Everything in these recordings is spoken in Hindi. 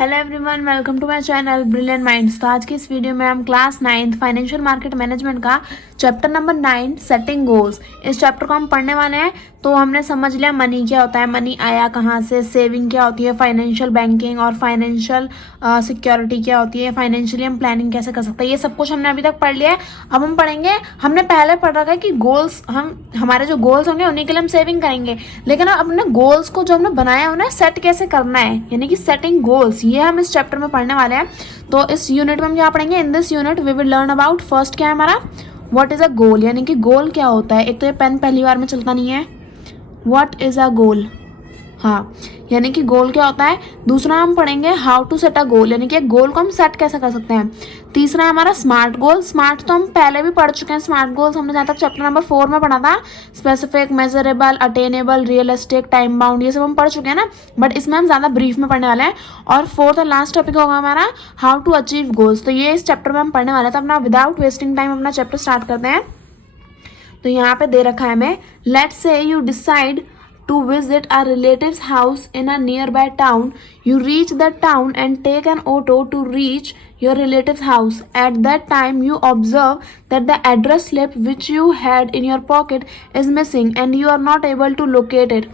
Hello everyone, welcome to my channel brilliant minds. तो आज की इस वीडियो में हम क्लास 9 फाइनेंशियल मार्केट मैनेजमेंट का चैप्टर नंबर 9 सेटिंग गोल्स, इस चैप्टर को हम पढ़ने वाले हैं। तो हमने समझ लिया मनी क्या होता है, मनी आया कहाँ से, सेविंग क्या होती है, फाइनेंशियल बैंकिंग और फाइनेंशियल सिक्योरिटी क्या होती है, फाइनेंशियली हम प्लानिंग कैसे कर सकते हैं, ये सब कुछ हमने अभी तक पढ़ लिया है। अब हम पढ़ेंगे, हमने पहले पढ़ रखा है कि गोल्स, हमारे जो गोल्स होंगे उन्हीं के लिए हम सेविंग करेंगे, लेकिन अपने गोल्स को जो हमने बनाया है उन्हें सेट कैसे करना है, यानी कि सेटिंग गोल्स, ये हम इस चैप्टर में पढ़ने वाले हैं। तो इस यूनिट में हम क्या पढ़ेंगे, in this unit we will learn about first क्या है हमारा, व्हाट इज अ गोल, यानी कि गोल क्या होता है। एक तो ये पेन पहली बार में चलता नहीं है, व्हाट इज अ गोल, हाँ, यानी कि गोल क्या होता है। दूसरा हम पढ़ेंगे हाउ टू सेट अ गोल, यानी कि एक गोल को हम सेट कैसे कर सकते हैं। तीसरा है हमारा स्मार्ट गोल। स्मार्ट तो हम पहले भी पढ़ चुके हैं, स्मार्ट गोल्स हमने जहाँ तक चैप्टर नंबर 4 में पढ़ा था, specific, measurable, attainable, realistic, time bound, ये सब हम पढ़ चुके हैं ना, बट इसमें हम ज़्यादा ब्रीफ में पढ़ने वाले हैं। और फोर्थ और लास्ट टॉपिक होगा हमारा हाउ टू अचीव गोल्स। तो ये इस चैप्टर में हम पढ़ने वाले हैं। तो अपना विदाउट वेस्टिंग टाइम अपना चैप्टर स्टार्ट करते हैं। तो यहाँ पे दे रखा है हमें, let's say you decide to visit a relative's house in a nearby town. You reach the town and take an auto to reach your relative's house. At that time, you observe that the address slip which you had in your pocket is missing and you are not able to locate it.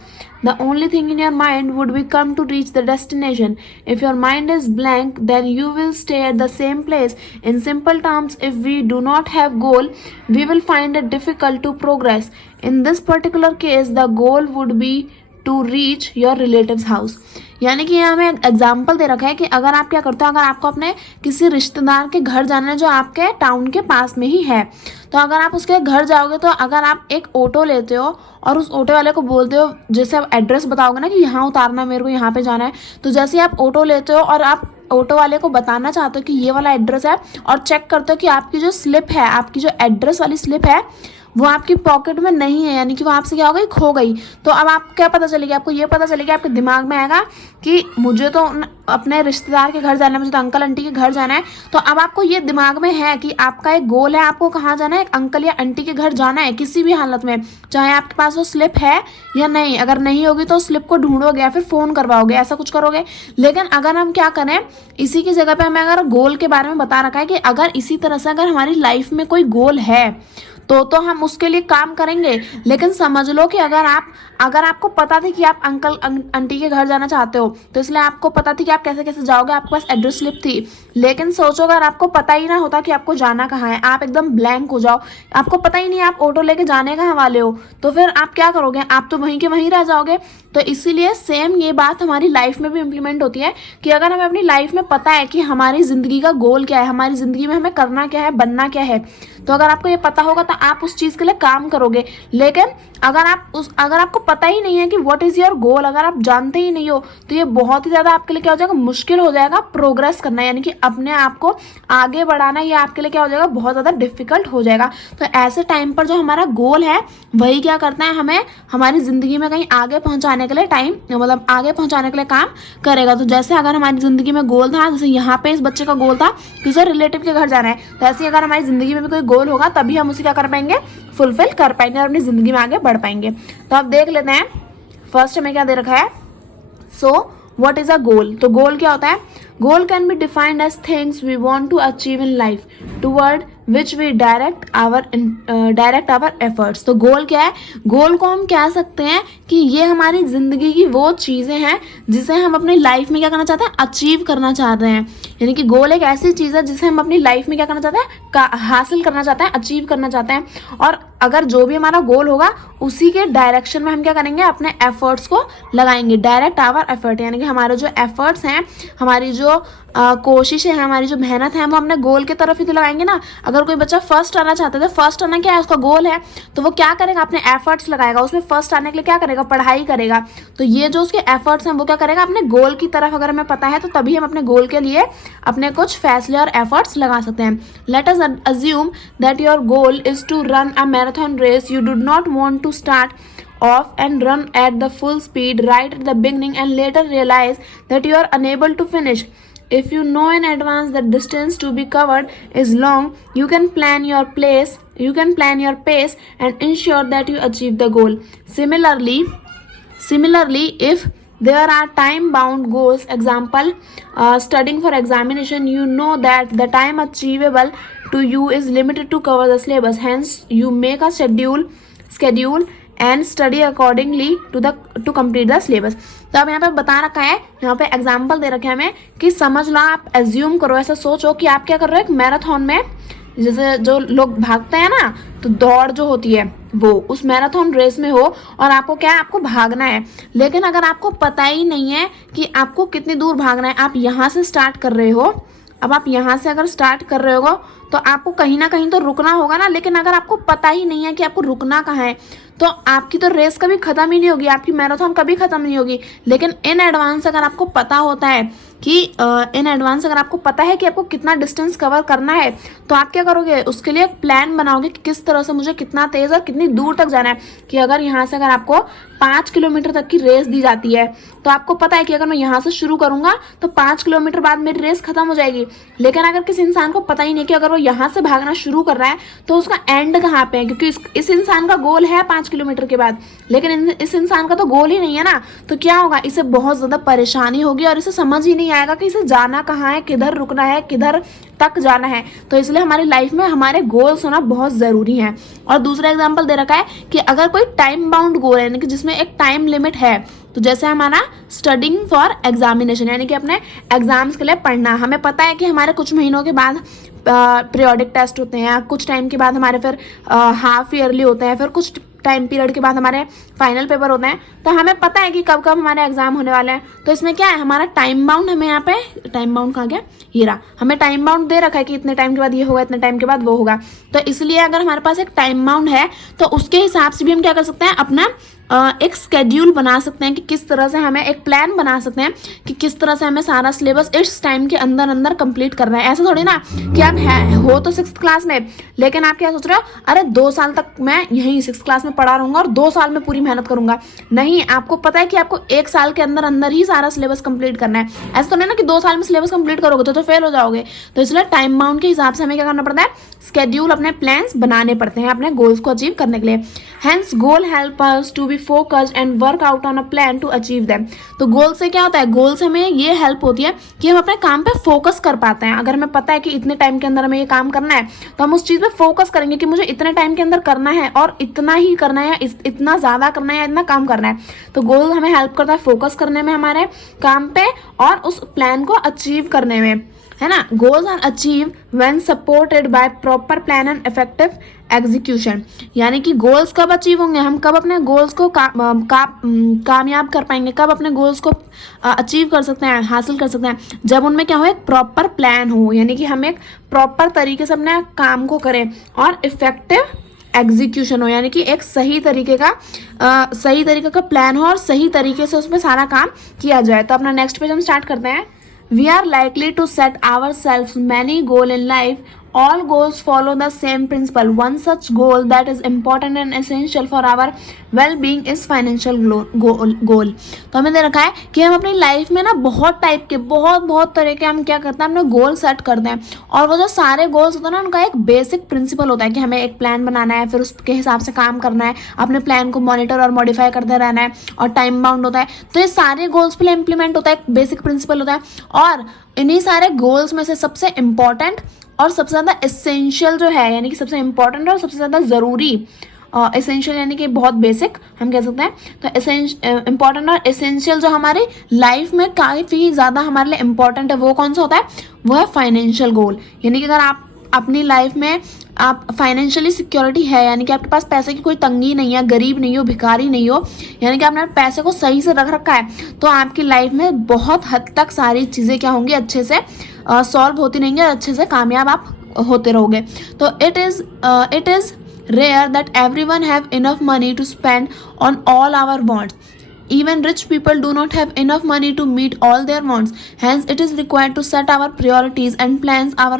The only thing in your mind would be come to reach the destination. If your mind is blank, then you will stay at the same place. In simple terms, if we do not have goal, we will find it difficult to progress. In this particular case, the goal would be to reach your relative's house. यानी कि यहाँ हमें एग्जाम्पल दे रखा है कि अगर आप क्या करते हो, अगर आपको अपने किसी रिश्तेदार के घर जाना है जो आपके टाउन के पास में ही है, तो अगर आप उसके घर जाओगे, तो अगर आप एक ऑटो लेते हो और उस ऑटो वाले को बोलते हो, जैसे आप एड्रेस बताओगे ना कि यहाँ उतारना है, मेरे को यहाँ पे जाना है, तो जैसे आप ऑटो लेते हो और आप ऑटो वाले को बताना चाहते हो कि ये वाला एड्रेस है, और चेक करते हो कि आपकी जो स्लिप है, आपकी जो एड्रेस वाली स्लिप है वो आपकी पॉकेट में नहीं है, यानी कि वो आपसे क्या हो गई, खो गई। तो अब आपको क्या पता चलेगी, आपको ये पता चलेगा, आपके दिमाग में आएगा कि मुझे तो अपने रिश्तेदार के घर जाना है, मुझे तो अंकल आंटी के घर जाना है। तो अब आपको ये दिमाग में है कि आपका एक गोल है, आपको कहाँ जाना है, अंकल या आंटी के घर जाना है किसी भी हालत में, चाहे आपके पास वो स्लिप है या नहीं। अगर नहीं होगी तो स्लिप को ढूंढोगे या फिर फ़ोन करवाओगे, ऐसा कुछ करोगे। लेकिन अगर हम क्या करें, इसी की जगह पर हमें अगर गोल के बारे में बता रखा है कि अगर इसी तरह से अगर हमारी लाइफ में कोई गोल है तो हम उसके लिए काम करेंगे। लेकिन समझ लो कि अगर आपको पता थी कि आप अंकल आंटी के घर जाना चाहते हो, तो इसलिए आपको पता थी कि आप कैसे कैसे जाओगे, आपके पास एड्रेस स्लिप थी। लेकिन सोचो अगर आपको पता ही ना होता कि आपको जाना कहाँ है, आप एकदम ब्लैंक हो जाओ, आपको पता ही नहीं आप ऑटो लेके जाने कहाँ वाले हो, तो फिर आप क्या करोगे, आप तो वहीं के वहीं रह जाओगे। तो इसीलिए सेम ये बात हमारी लाइफ में भी इम्प्लीमेंट होती है कि अगर हमें अपनी लाइफ में पता है कि हमारी ज़िंदगी का गोल क्या है, हमारी ज़िंदगी में हमें करना क्या है, बनना क्या है, तो अगर आपको ये पता होगा तो आप उस चीज़ के लिए काम करोगे। लेकिन अगर आपको पता ही नहीं है कि व्हाट इज़ योर गोल, अगर आप जानते ही नहीं हो, तो ये बहुत ही ज़्यादा आपके लिए क्या हो जाएगा, मुश्किल हो जाएगा प्रोग्रेस करना, यानी कि अपने आप को आगे बढ़ाना, ये आपके लिए क्या हो जाएगा, बहुत ज़्यादा डिफिकल्ट हो जाएगा। तो ऐसे टाइम पर जो हमारा गोल है वही क्या करता है, हमें हमारी ज़िंदगी में कहीं आगे पहुँचाने के लिए मतलब आगे पहुँचाने के लिए काम करेगा। तो जैसे अगर हमारी ज़िंदगी में गोल था, जैसे यहाँ पे इस बच्चे का गोल था कि उसे रिलेटिव के घर जाना है, तो ऐसे अगर हमारी ज़िंदगी में भी कोई गोल होगा तभी हम उसे क्या कर पाएंगे, फुलफिल कर पाएंगे और अपनी ज़िंदगी में आगे बढ़ पाएंगे। तो अब देख लेते हैं, फर्स्ट हमें क्या दे रखा है, सो व्हाट इज़ अ गोल। तो गोल क्या होता है, goal can be defined as things we want to achieve in life toward which we direct our efforts. तो गोल क्या है, गोल को हम कह सकते हैं कि ये हमारी ज़िंदगी की वो चीज़ें हैं जिसे हम अपनी लाइफ में क्या करना चाहते हैं, अचीव करना चाहते हैं। यानी कि गोल एक ऐसी चीज़ है जिसे हम अपनी लाइफ में क्या करना चाहते हैं, हासिल करना चाहते हैं, अचीव करना चाहते हैं। और अगर जो भी हमारा गोल होगा उसी के डायरेक्शन में हम क्या करेंगे, अपने एफर्ट्स को लगाएंगे, डायरेक्ट आवर एफर्ट, यानी कि हमारे जो एफर्ट्स हैं, हमारी जो कोशिशें हैं, हमारी जो मेहनत है, वो हमने गोल की तरफ ही तो लगाएंगे ना। अगर कोई बच्चा फर्स्ट आना चाहता है, तो फर्स्ट आना क्या है, उसका गोल है, तो वो क्या करेगा, अपने एफर्ट्स लगाएगा, उसमें फर्स्ट आने के लिए क्या करेगा, पढ़ाई करेगा। तो ये जो उसके एफर्ट्स हैं वो क्या करेगा, अपने गोल की तरफ अगर हमें पता है तो तभी हम अपने गोल के लिए अपने कुछ फैसले और एफर्ट्स लगा सकते हैं। Let us assume that your goal is to run a marathon race. You do not want to start off and run at the full speed right at the beginning and later realize that you are unable to finish. If you know in advance that distance to be covered is long, you can plan your pace and ensure that you achieve the goal. Similarly, if there are time bound goals. Example, studying for examination, you know that the time achievable to you is limited to cover the syllabus, hence you make a schedule and study accordingly to complete the syllabus. तो अब यहाँ पे बता रखा है, यहाँ पे एग्जाम्पल दे रखे हैं हमें कि समझ लो, आप एज्यूम करो, ऐसा सोचो कि आप क्या कर रहे हो, एक मैराथन में जैसे जो लोग भागते हैं ना, तो दौड़ जो होती है वो उस मैराथन रेस में हो और आपको क्या है, आपको भागना है। लेकिन अगर आपको पता ही नहीं है कि आपको कितनी दूर भागना है, आप यहाँ से स्टार्ट कर रहे हो, अब आप यहाँ से अगर स्टार्ट कर रहे हो तो आपको कहीं ना कहीं तो रुकना होगा ना। लेकिन अगर आपको पता ही नहीं है कि आपको रुकना कहाँ है, तो आपकी तो रेस कभी खत्म ही नहीं होगी, आपकी मैराथन कभी खत्म नहीं होगी। लेकिन इन एडवांस अगर आपको पता होता है कि अगर आपको पता है कि आपको कितना डिस्टेंस कवर करना है, तो आप क्या करोगे, उसके लिए एक प्लान बनाओगे कि किस तरह से मुझे कितना तेज और कितनी दूर तक जाना है। कि अगर यहाँ से अगर आपको 5 किलोमीटर तक की रेस दी जाती है, तो आपको पता है कि अगर मैं यहाँ से शुरू करूंगा तो 5 किलोमीटर बाद मेरी रेस खत्म हो जाएगी। लेकिन अगर किसी इंसान को पता ही नहीं कि अगर वो यहाँ से भागना शुरू कर रहा है तो उसका एंड कहाँ पे है, क्योंकि इस इंसान का गोल है 5 किलोमीटर के बाद, लेकिन इस इंसान का तो गोल ही नहीं है ना। तो क्या होगा, इसे बहुत ज्यादा परेशानी होगी और इसे समझ ही नहीं आएगा कि इसे जाना कहाँ है, किधर रुकना है, किधर तक जाना है। तो इसलिए हमारी लाइफ में हमारे गोल्स होना बहुत जरूरी है। और दूसरा एग्जांपल दे रखा है कि अगर कोई टाइम बाउंड गोल है, यानी कि जिसमें एक टाइम लिमिट है, तो जैसे हमारा स्टडिंग फॉर एग्जामिनेशन, यानी कि अपने एग्जाम्स के लिए पढ़ना। हमें पता है कि हमारे कुछ महीनों के बाद पीरियोडिक टेस्ट होते हैं, कुछ टाइम के बाद हमारे फिर हाफ ईयरली होते हैं, फिर कुछ टाइम पीरियड के बाद हमारे फाइनल पेपर होते हैं। तो हमें पता है कि कब कब हमारे एग्जाम होने वाले हैं। तो इसमें क्या है, हमारा टाइम बाउंड, हमें यहाँ पे टाइम बाउंड कहाँ गया, ये रहा, हमें टाइम बाउंड दे रखा है कि इतने टाइम के बाद ये होगा, इतने टाइम के बाद वो होगा। तो इसलिए अगर हमारे पास एक टाइम बाउंड है तो उसके हिसाब से भी हम क्या कर सकते हैं, अपना एक स्केड्यूल बना सकते हैं कि किस तरह से हमें एक प्लान बना सकते हैं कि किस तरह से हमें सारा सिलेबस इस टाइम के अंदर अंदर कंप्लीट करना है। ऐसा थोड़ी ना कि आप हो तो 6th क्लास में, लेकिन आप क्या सोच रहे हो, अरे 2 साल तक मैं यहीं 6th क्लास में पढ़ा रहूंगा और 2 साल में पूरी मेहनत करूंगा। नहीं, आपको पता है कि आपको 1 साल के अंदर अंदर ही सारा सिलेबस कंप्लीट करना है। ऐसा तो नहीं ना कि 2 साल में सिलेबस कंप्लीट करोगे तो फेल हो जाओगे। तो इसलिए टाइम बाउंड के हिसाब से हमें क्या करना पड़ता है, स्केड्यूल, अपने प्लान्स बनाने पड़ते हैं अपने गोल्स को अचीव करने के लिए। Hence goal help us to be focused and work out on a plan to achieve them. तो गोल से क्या होता है, गोल से हमें ये हेल्प होती है कि हम अपने काम पे फोकस कर पाते हैं। अगर हमें पता है कि इतने टाइम के अंदर हमें ये काम करना है, तो हम उस चीज पे फोकस करेंगे कि मुझे इतने टाइम के अंदर करना है और इतना ही करना है, इतना ज्यादा करना है, इतना काम करना है। तो गोल हमें हेल्प करता है फोकस करने में हमारे काम पे और उस प्लान को अचीव करने में, है ना। Goals are achieve when supported by proper plan and effective execution. यानी कि गोल्स कब अचीव होंगे, हम कब अपने गोल्स को कामयाब कर पाएंगे, कब अपने गोल्स को अचीव कर सकते हैं, हासिल कर सकते हैं, जब उनमें क्या हो, एक प्रॉपर प्लान हो, यानी कि हम एक प्रॉपर तरीके से अपने काम को करें और इफेक्टिव एग्जीक्यूशन हो, यानी कि एक सही तरीके का प्लान हो और सही तरीके से उसमें सारा काम किया जाए। तो अपना नेक्स्ट पेज हम स्टार्ट करते हैं। We are likely to set ourselves many goals in life. All goals follow the same principle. One such goal that is important and essential for our well-being is financial goal. तो हमें दे रखा है कि हम अपनी लाइफ में ना बहुत टाइप के बहुत तरह के हम क्या करते हैं, अपने गोल सेट करते हैं। और वो जो सारे गोल्स होते हैं ना, उनका एक बेसिक प्रिंसिपल होता है कि हमें एक प्लान बनाना है, फिर उसके हिसाब से काम करना है, अपने प्लान को मॉनिटर और मॉडिफाई करते रहना है, और टाइम बाउंड होता है। तो ये सारे गोल्स पे इम्प्लीमेंट होता है, एक बेसिक प्रिंसिपल होता है। और इन्हीं सारे गोल्स में से सबसे इम्पॉर्टेंट और सबसे ज़्यादा एसेंशियल जो है, यानी कि सबसे इम्पॉर्टेंट और सबसे ज़्यादा ज़रूरी, एसेंशियल यानी कि बहुत बेसिक हम कह सकते हैं। तो इम्पॉर्टेंट और एसेंशियल जो हमारी लाइफ में काफ़ी ज़्यादा हमारे लिए इम्पॉर्टेंट है, वो कौन सा होता है, वो है फाइनेंशियल गोल। यानी कि अगर आप अपनी लाइफ में आप फाइनेंशियली सिक्योरिटी है, यानी कि आपके पास पैसे की कोई तंगी नहीं है, गरीब नहीं हो, भिखारी नहीं हो, यानी कि आपने पैसे को सही से रख रखा है, तो आपकी लाइफ में बहुत हद तक सारी चीज़ें क्या होंगी, अच्छे से सॉल्व होती रहेंगी और अच्छे से कामयाब आप होते रहोगे। तो it is rare that everyone have enough money to spend on all our wants. Even rich people do not have enough money to meet all their wants. Hence, it is required to set our priorities and plan our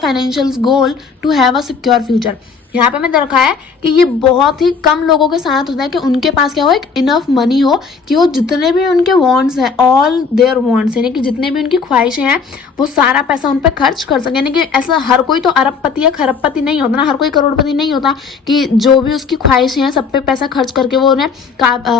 financial goal to have a secure future. यहाँ पे मैं दे रखा है कि ये बहुत ही कम लोगों के साथ होता है कि उनके पास क्या हो, एक इनफ मनी हो कि वो जितने भी उनके वांट्स हैं, ऑल देयर वांट्स, यानी कि जितने भी उनकी ख्वाहिशें हैं वो सारा पैसा उन पर खर्च कर सके। यानी कि ऐसा हर कोई तो अरबपति या खरबपति नहीं होता ना, हर कोई करोड़पति नहीं होता कि जो भी उसकी ख्वाहिशें हैं सब पे पैसा खर्च करके वो उन्हें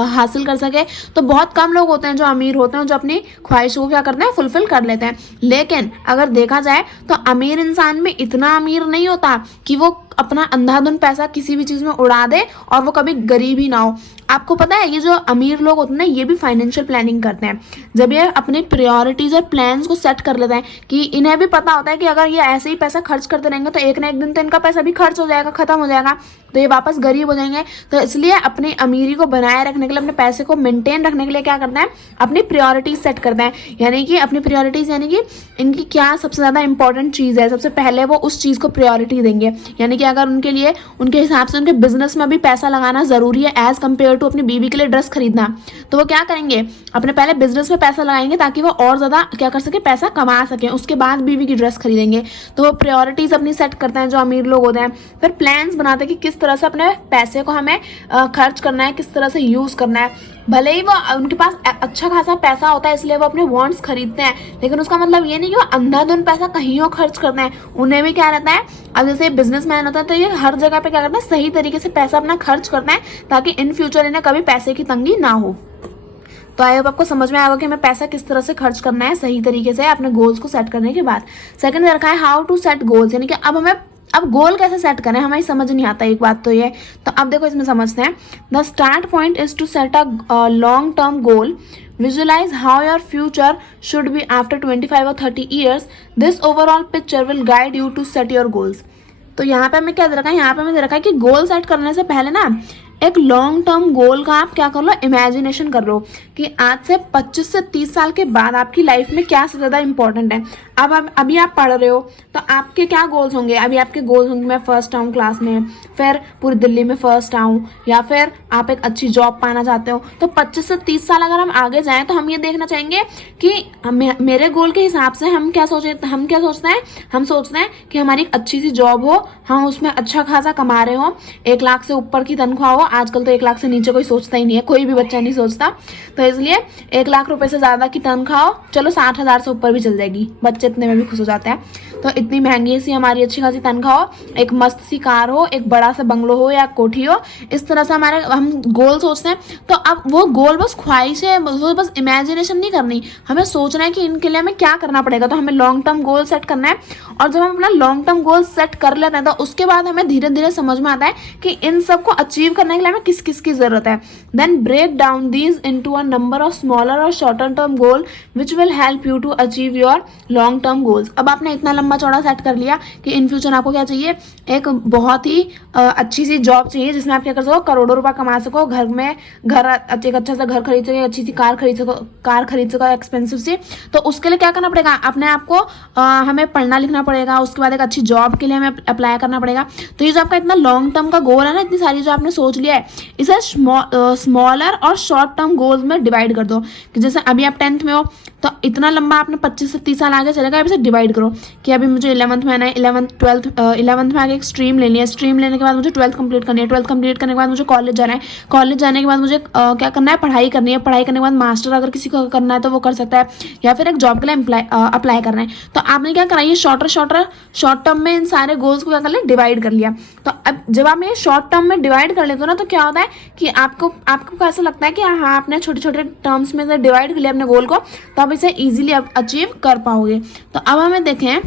हासिल कर सके। तो बहुत कम लोग होते हैं जो अमीर होते हैं, जो अपनी ख्वाहिशों को क्या करते हैं, फुलफिल कर लेते हैं। लेकिन अगर देखा जाए तो अमीर इंसान भी इतना अमीर नहीं होता कि वो अपना अंधाधुंध पैसा किसी भी चीज में उड़ा दे और वो कभी गरीब ही ना हो। आपको पता है ये जो अमीर लोग होते हैं ना, ये भी फाइनेंशियल प्लानिंग करते हैं। जब ये अपनी प्रायोरिटीज और प्लान्स को सेट कर लेते हैं कि इन्हें भी पता होता है कि अगर ये ऐसे ही पैसा खर्च करते रहेंगे तो एक ना एक दिन तो इनका पैसा भी खर्च हो जाएगा, खत्म हो जाएगा, तो ये वापस गरीब हो जाएंगे। तो इसलिए अपनी अमीरी को बनाए रखने के लिए, अपने पैसे को मेंटेन रखने के लिए क्या करते हैं, अपनी प्रायोरिटीज सेट करते हैं। यानी कि अपनी प्रायोरिटीज यानी कि इनकी क्या सबसे ज्यादा इंपॉर्टेंट चीज है, सबसे पहले वो उस चीज को प्रायोरिटी देंगे। यानी कि अगर उनके लिए, उनके हिसाब से उनके बिजनेस में भी पैसा लगाना जरूरी है एज कम्पेयर टू अपनी बीवी के लिए ड्रेस खरीदना, तो वो क्या करेंगे, अपने पहले बिजनेस में पैसा लगाएंगे ताकि वो और ज्यादा क्या कर सके, पैसा कमा सके, उसके बाद बीवी की ड्रेस खरीदेंगे। तो वो प्रायोरिटीज अपनी सेट करते हैं जो अमीर लोग होते हैं। फिर प्लान्स बनाते हैं कि किस तरह से अपने पैसे को हमें खर्च करना है, किस तरह से यूज करना है। भले ही वो उनके पास अच्छा खासा पैसा होता है इसलिए वो अपने वांट्स खरीदते हैं, लेकिन उसका मतलब ये नहीं कि वो अंधाधुंध पैसा कहीं और खर्च करते हैं। उन्हें भी क्या रहता है, अब जैसे बिजनेसमैन होता है तो ये हर जगह पे क्या करता है, सही तरीके से पैसा अपना खर्च करना है ताकि इन फ्यूचर इन्हें कभी पैसे की तंगी ना हो। तो आई होप आपको समझ में आएगा कि हमें पैसा किस तरह से खर्च करना है सही तरीके से अपने गोल्स को सेट करने के बाद। सेकंड रखा है हाउ टू सेट गोल्स, यानी कि अब गोल कैसे सेट करें, हमें समझ नहीं आता एक बात तो ये। तो अब देखो इसमें समझते हैं। The start point is to set a long term goal, visualize how your future should be after 25 or 30 years. This overall picture will guide you to set your goals. तो यहाँ पे हमें क्या दे रखा है, यहाँ पे हमें दे रखा है कि गोल सेट करने से पहले ना एक लॉन्ग टर्म गोल का आप क्या कर लो, इमेजिनेशन कर लो कि आज से 25 से 30 साल के बाद आपकी लाइफ में क्या सबसे ज़्यादा इंपॉर्टेंट है। अब अभी आप पढ़ रहे हो तो आपके क्या गोल्स होंगे, अभी आपके गोल्स होंगे मैं फर्स्ट आऊँ क्लास में, फिर पूरी दिल्ली में फर्स्ट आऊँ, या फिर आप एक अच्छी जॉब पाना चाहते हो। तो 25 से 30 साल अगर हम आगे जाएं तो हम ये देखना चाहेंगे कि मेरे गोल के हिसाब से हम क्या सोचते हैं, हम सोचते हैं कि हमारी एक अच्छी सी जॉब हो, हम उसमें अच्छा खासा कमा रहे हो, 1 लाख से ऊपर की तनख्वाह हो। आजकल तो 1 लाख से नीचे कोई सोचता ही नहीं है, कोई भी बच्चा नहीं सोचता। तो इसलिए 1 लाख रुपए से ज्यादा की तनख्वाह हो, चलो 60,000 से ऊपर भी चल जाएगी, बच्चे इतने में भी खुश हो जाते हैं। तो इतनी महंगी सी हमारी अच्छी खासी तनख्वाह हो, एक मस्त सी कार हो, एक बड़ा सा बंगलो हो या कोठी हो, इस तरह से हम गोल सोचते हैं। तो अब वो गोल बस ख्वाहिश है, वो बस इमेजिनेशन नहीं करनी, हमें सोचना है कि इनके लिए हमें क्या करना पड़ेगा। तो हमें लॉन्ग टर्म गोल सेट करना है, और जब हम अपना लॉन्ग टर्म गोल सेट कर लेते हैं तो उसके बाद हमें धीरे धीरे समझ में आता है कि इन सबको अचीव करने के लिए हमें किस किस की जरूरत है। Then break down these into a number of smaller और shorter term goal which will help you to achieve your long term goals. अब आपने इतना लंबा चौड़ा सेट कर लिया कि इन फ्यूचर आपको क्या चाहिए, एक बहुत ही अच्छी सी जॉब चाहिए जिसमें आप क्या कर सको, करोड़ों रुपया कमा सको, एक अच्छा सा घर खरीद सको, अच्छी सी कार खरीद सको एक्सपेंसिव सी। तो उसके लिए क्या करना पड़ेगा, अपने आप को हमें पढ़ना लिखना पड़ेगा, उसके बाद एक अच्छी जॉब के लिए हमें अप्लाई करना पड़ेगा। तो ये जो आपका इतना लॉन्ग टर्म का गोल है ना, इतनी सारी जो आपने सोच लिया है, इसे स्मॉलर और शॉर्ट टर्म गोल्स में डिवाइड कर दो। कि जैसे अभी आप 10th में हो तो इतना लंबा आपने 25 से 30 साल आगे चलेगा, अब इसे डिवाइड करो कि अभी मुझे 11th में आना है, 11th में आगे एक स्ट्रीम लेनी है, स्ट्रीम लेने के बाद मुझे 12th कंप्लीट करनी है, 12th कंप्लीट करने के बाद मुझे कॉलेज जाना है, कॉलेज जाने के बाद मुझे क्या करना है, पढ़ाई करनी है, पढ़ाई करने के बाद मास्टर अगर किसी को करना है तो वो कर सकता है, या फिर एक जॉब के लिए अप्लाई करना है। तो आपने क्या करा, ये शॉर्ट टर्म में इन सारे गोल्स को क्या कर लिया, डिवाइड कर लिया। तो अब जब आप ये शॉर्ट टर्म में डिवाइड कर लेते हो ना, तो क्या होता है कि आपको कैसा लगता है कि हाँ आपने छोटे छोटे टर्म्स में से डिवाइड कर लिया अपने गोल को, तो आप इसे इजीली अचीव कर पाओगे। तो अब हमें देखें,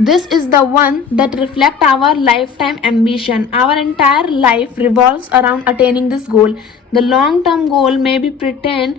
this is the one that reflect our lifetime ambition. Our entire life revolves around attaining this goal. The long-term goal may be pertain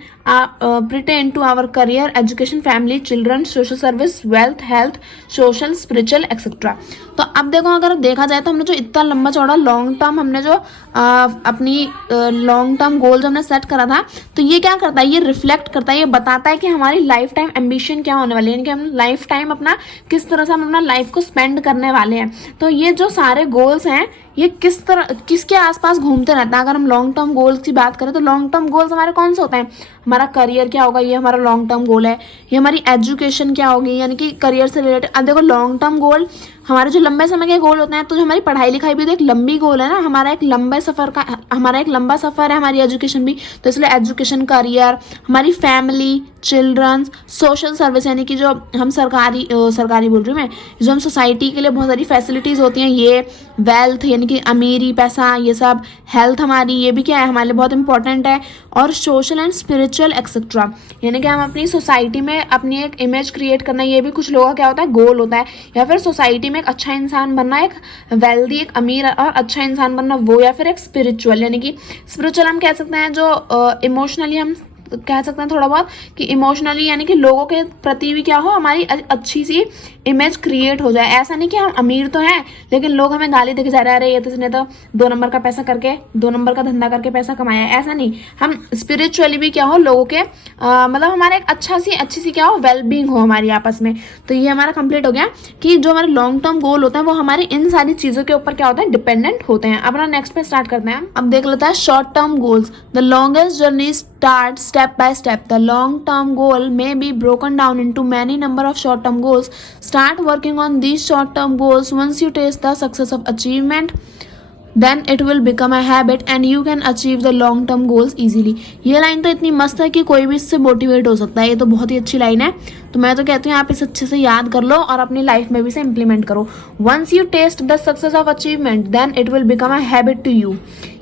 to our career, education, family, children, social service, wealth, health, social, spiritual, etc. तो अब देखो, अगर देखा जाए तो हमने जो इतना लंबा चौड़ा लॉन्ग टर्म हमने जो अपनी लॉन्ग टर्म गोल जो हमने सेट करा था, तो ये क्या करता है, ये रिफ्लेक्ट करता है, ये बताता है कि हमारी लाइफ टाइम एम्बिशन क्या होने वाली है, यानी कि हम लाइफ टाइम अपना किस तरह से हम अपना लाइफ को स्पेंड करने वाले हैं। तो ये जो सारे गोल्स हैं ये किसके आसपास घूमते रहता है। अगर हम लॉन्ग टर्म गोल्स की बात करें तो लॉन्ग टर्म गोल्स हमारे कौन से होते हैं, हमारा करियर क्या होगा, ये हमारा लॉन्ग टर्म गोल है। ये हमारी एजुकेशन क्या होगी, यानी कि करियर से रिलेटेड। अब देखो लॉन्ग टर्म गोल हमारे जो लंबे समय के गोल होते हैं, तो जो हमारी पढ़ाई लिखाई भी तो एक लंबी गोल है ना, हमारा एक लंबा सफ़र है हमारी एजुकेशन भी। तो इसलिए एजुकेशन, करियर, हमारी फैमिली, चिल्ड्रंस, सोशल सर्विस, यानी कि जो हम सरकारी बोल रही हूँ मैं, जो हम सोसाइटी के लिए बहुत सारी फैसिलिटीज़ होती हैं, ये वेल्थ यानी कि अमीरी, पैसा, ये सब, हेल्थ हमारी, ये भी क्या है हमारे लिए बहुत इंपॉर्टेंट है। और सोशल एंड स्पिरिचुअल एक्सेट्रा, यानी कि हम अपनी सोसाइटी में अपनी एक इमेज क्रिएट करना, ये भी कुछ लोगों का क्या होता है, गोल होता है। या फिर सोसाइटी में एक अच्छा इंसान बनना, एक वेल्दी, एक अमीर और अच्छा इंसान बनना, वो। या फिर एक स्पिरिचुअल, यानी कि स्पिरिचुअल हम कह सकते हैं जो इमोशनली हम कह सकते हैं थोड़ा बहुत कि इमोशनली, यानी कि लोगों के प्रति भी क्या हो, हमारी अच्छी सी इमेज क्रिएट हो जाए। ऐसा नहीं कि हम अमीर तो हैं लेकिन लोग हमें गाली देके जा रहे हैं, अरे ये तो इसने तो 2 नंबर का पैसा करके, 2 नंबर का धंधा करके पैसा कमाया है। ऐसा नहीं, हम स्पिरिचुअली भी क्या हो, लोगों के मतलब हमारे एक अच्छी सी क्या हो, वेल बीइंग हो हमारी आपस में। तो ये हमारा कंप्लीट हो गया कि जो हमारे लॉन्ग टर्म गोल होते हैं वो हमारी इन सारी चीज़ों के ऊपर क्या होता है, डिपेंडेंट होते हैं। अपना नेक्स्ट पे स्टार्ट करते हैं। अब देख लेते हैं short term goals. The longest journey start step by step. The long term goal may be broken down into many number of short term goals. Start working on these short term goals. Once you taste the success of achievement, then it will become a habit and you can achieve the long term goals easily. ये लाइन तो इतनी मस्त है कि कोई भी इससे मोटिवेट हो सकता है। ये तो बहुत ही अच्छी लाइन है। तो मैं तो कहती हूँ आप इसे अच्छे से याद कर लो और अपनी लाइफ में भी इसे इम्प्लीमेंट करो। Once you taste the success of achievement, then it will become a habit to you.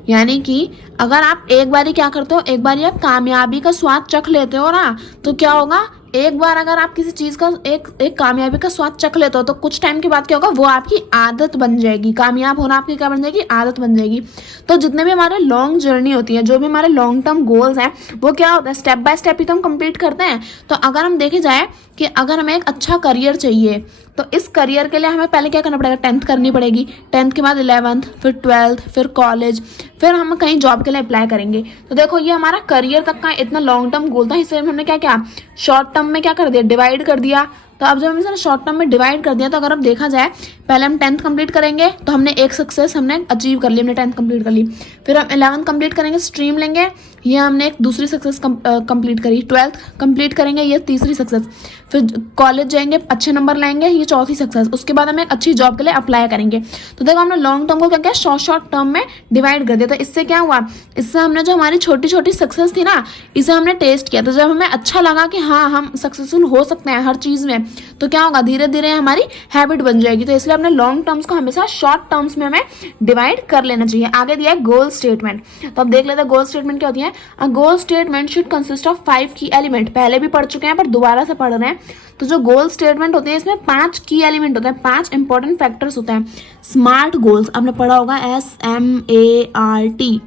यानी कि अगर आप एक बारी क्या करते हो, एक बारी आप कामयाबी का स्वाद चख लेते हो ना, तो क्या होगा, एक बार अगर आप किसी चीज़ का एक कामयाबी का स्वाद चख लेते हो तो कुछ टाइम के बाद क्या होगा, वो आपकी आदत बन जाएगी। कामयाब होना आपकी क्या बन जाएगी, आदत बन जाएगी। तो जितने भी हमारे लॉन्ग जर्नी होती है, जो भी हमारे लॉन्ग टर्म गोल्स हैं, वो क्या होता है, स्टेप बाय स्टेप ही तो हम कंप्लीट करते हैं। तो अगर हम देखे जाए कि अगर हमें एक अच्छा करियर चाहिए तो इस करियर के लिए हमें पहले क्या करना पड़ेगा, 10th करनी पड़ेगी। 10th के बाद 11th, फिर 12th, फिर कॉलेज, फिर हम कहीं जॉब के लिए अप्लाई करेंगे। तो देखो ये हमारा करियर तक का इतना लॉन्ग टर्म गोल था, इसलिए हमने क्या किया, शॉर्ट टर्म में क्या कर दिया, डिवाइड कर दिया। तो अब जब हमने सर शॉर्ट टर्म में डिवाइड कर दिया, तो अगर अब देखा जाए, पहले हम 10th कंप्लीट करेंगे तो हमने एक सक्सेस हमने अचीव कर ली, हमने 10th कंप्लीट कर ली। फिर हम 11th कंप्लीट करेंगे, स्ट्रीम लेंगे, ये हमने एक दूसरी सक्सेस कंप्लीट करी। 12th कंप्लीट करेंगे, ये तीसरी सक्सेस। फिर कॉलेज जाएंगे, अच्छे नंबर लाएंगे, ये चौथी सक्सेस। उसके बाद हम एक अच्छी जॉब के लिए अप्लाई करेंगे। तो देखो हमने लॉन्ग टर्म को क्या किया, शॉर्ट टर्म में डिवाइड कर दिया। तो इससे क्या हुआ, इससे हमने जो हमारी छोटी छोटी सक्सेस थी ना, इसे हमने टेस्ट किया। तो जब हमें अच्छा लगा कि हाँ हम सक्सेसफुल हो सकते हैं हर चीज़ में, तो क्या होगा, धीरे धीरे हमारी हैबिट बन जाएगी। तो इसलिए अपने लॉन्ग टर्म्स को हमेशा शॉर्ट टर्म्स में हमें डिवाइड कर लेना चाहिए। आगे दिया है गोल स्टेटमेंट। तो अब देख लेते हैं गोल स्टेटमेंट क्या होती है। अ गोल स्टेटमेंट शुड कंसिस्ट ऑफ 5 की एलिमेंट। पहले भी पढ़ चुके हैं पर दोबारा से पढ़ रहे हैं। तो जो गोल स्टेटमेंट होते हैं इसमें 5 की एलिमेंट होते हैं, 5 इंपॉर्टेंट फैक्टर्स होते हैं। स्मार्ट गोल्स आपने पढ़ा होगा, SMART,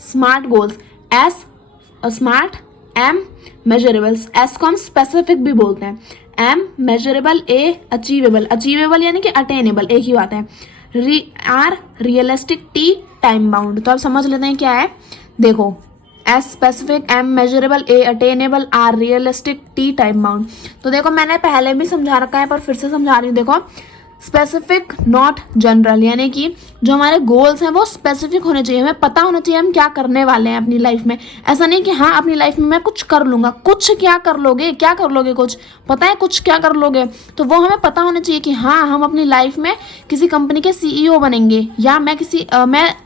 smart goals. S smart, M measurable, S को हम स्पेसिफिक भी बोलते हैं, M measurable, A achievable, achievable यानी कि अटेनेबल, एक ही बात है। R realistic, T time bound. तो अब समझ लेते हैं क्या है। देखो S specific, M measurable, A attainable, R realistic, T time bound. तो देखो मैंने पहले भी समझा रखा है पर फिर से समझा रही हूँ। देखो स्पेसिफिक नॉट जनरल, यानी कि जो हमारे गोल्स हैं वो स्पेसिफिक होने चाहिए, हमें पता होना चाहिए हम क्या करने वाले हैं अपनी लाइफ में। ऐसा नहीं कि हाँ अपनी लाइफ में मैं कुछ कर लूँगा। कुछ क्या कर लोगे, क्या कर लोगे, कुछ पता है कुछ क्या कर लोगे, तो वो हमें पता होना चाहिए कि हाँ हम अपनी लाइफ में किसी कंपनी के CEO बनेंगे, या मैं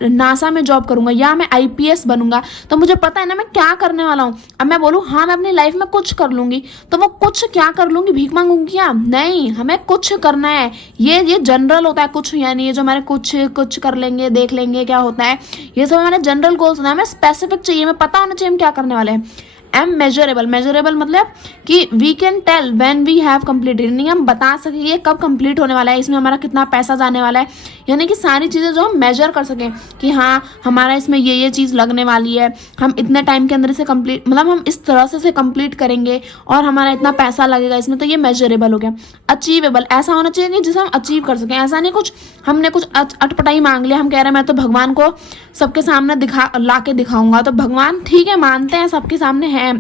नासा में जॉब करूँगा, या मैं IPS बनूंगा। तो मुझे पता है ना मैं क्या करने वाला हूँ। अब मैं बोलूँ हाँ मैं अपनी लाइफ में कुछ कर लूँगी, तो वो कुछ क्या कर लूँगी, भीख मांगूंगी क्या, नहीं, हमें कुछ करना है। ये जनरल होता है कुछ, यानी ये जो हमारे कुछ कर लेंगे, देख लेंगे क्या होता है, ये सब हमारे जनरल गोल्स होता है। हमें स्पेसिफिक चाहिए, हमें पता होना चाहिए हम क्या करने वाले हैं। M मेजरेबल, मेजरेबल मतलब कि we can tell when we have completed, नहीं हम बता सकेंगे कब कंप्लीट होने वाला है, इसमें हमारा कितना पैसा जाने वाला है, यानी कि सारी चीज़ें जो हम मेजर कर सकें कि हाँ हमारा इसमें ये चीज़ लगने वाली है, हम इतने टाइम के अंदर इसे कंप्लीट, मतलब हम इस तरह से कंप्लीट करेंगे और हमारा इतना पैसा लगेगा इसमें। तो ये मेजरेबल हो गया। अचीवेबल, ऐसा होना चाहिए कि जिसे हम अचीव कर सकें। ऐसा नहीं कुछ हमने कुछ अटपटाई मांग लिया, हम कह रहे हैं मैं तो भगवान को सबके सामने ला के दिखाऊंगा, तो भगवान ठीक है मानते हैं सबके सामने है,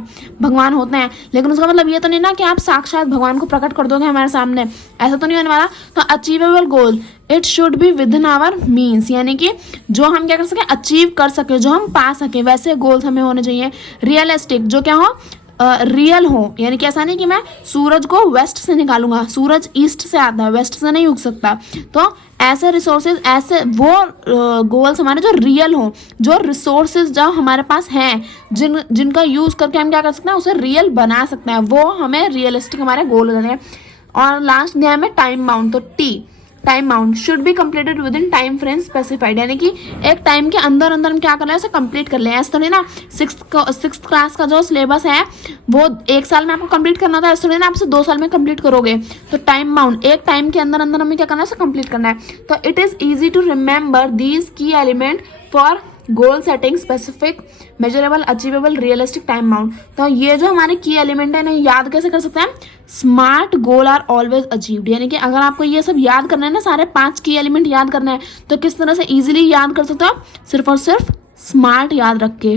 भगवान होते हैं, लेकिन उसका मतलब ये तो नहीं ना कि आप साक्षात भगवान को प्रकट कर दोगे हमारे सामने, ऐसा तो नहीं होने वाला। तो achievable goal, it should be within our means, यानी कि जो हम क्या कर सके, अचीव कर सके, जो हम पा सके, वैसे गोल्स हमें होने चाहिए। रियलिस्टिक, जो क्या हो, रियल हो, यानी कि ऐसा नहीं कि मैं सूरज को वेस्ट से निकालूंगा, सूरज ईस्ट से आता है, वेस्ट से नहीं उग सकता। तो ऐसे रिसोर्सेज, ऐसे वो गोल्स हमारे जो रियल हो, जो रिसोर्सेज जो हमारे पास हैं, जिनका यूज करके हम क्या कर सकते हैं, उसे रियल बना सकते हैं, वो हमें रियलिस्टिक हमारे गोल हो जाते हैं। और लास्ट दिया हमें टाइम बाउंड, तो T, time bound should be completed with in time frame specified, यानी कि एक टाइम के अंदर अंदर हम क्या कर रहे हैं, उसे कंप्लीट कर लें। ऐसा थोड़ी ना सिक्स क्लास का जो सिलेबस है वो 1 साल में आपको कंप्लीट करना था, ऐसा थोड़ी ना आप उसे 2 साल में कंप्लीट करोगे। तो टाइम बाउंड, एक टाइम के अंदर अंदर हमें क्या करना है, उसे कंप्लीट करना है। तो it is easy to remember these key element for goal setting, specific, measurable, achievable, realistic, time bound. तो ये जो हमारे की एलिमेंट है इन्हें याद कैसे कर सकते हैं, smart goal are always achieved, यानी कि अगर आपको ये सब याद करना है ना, सारे 5 की एलिमेंट याद करना है, तो किस तरह से इजीली याद कर सकते हो, सिर्फ और सिर्फ स्मार्ट याद रख के,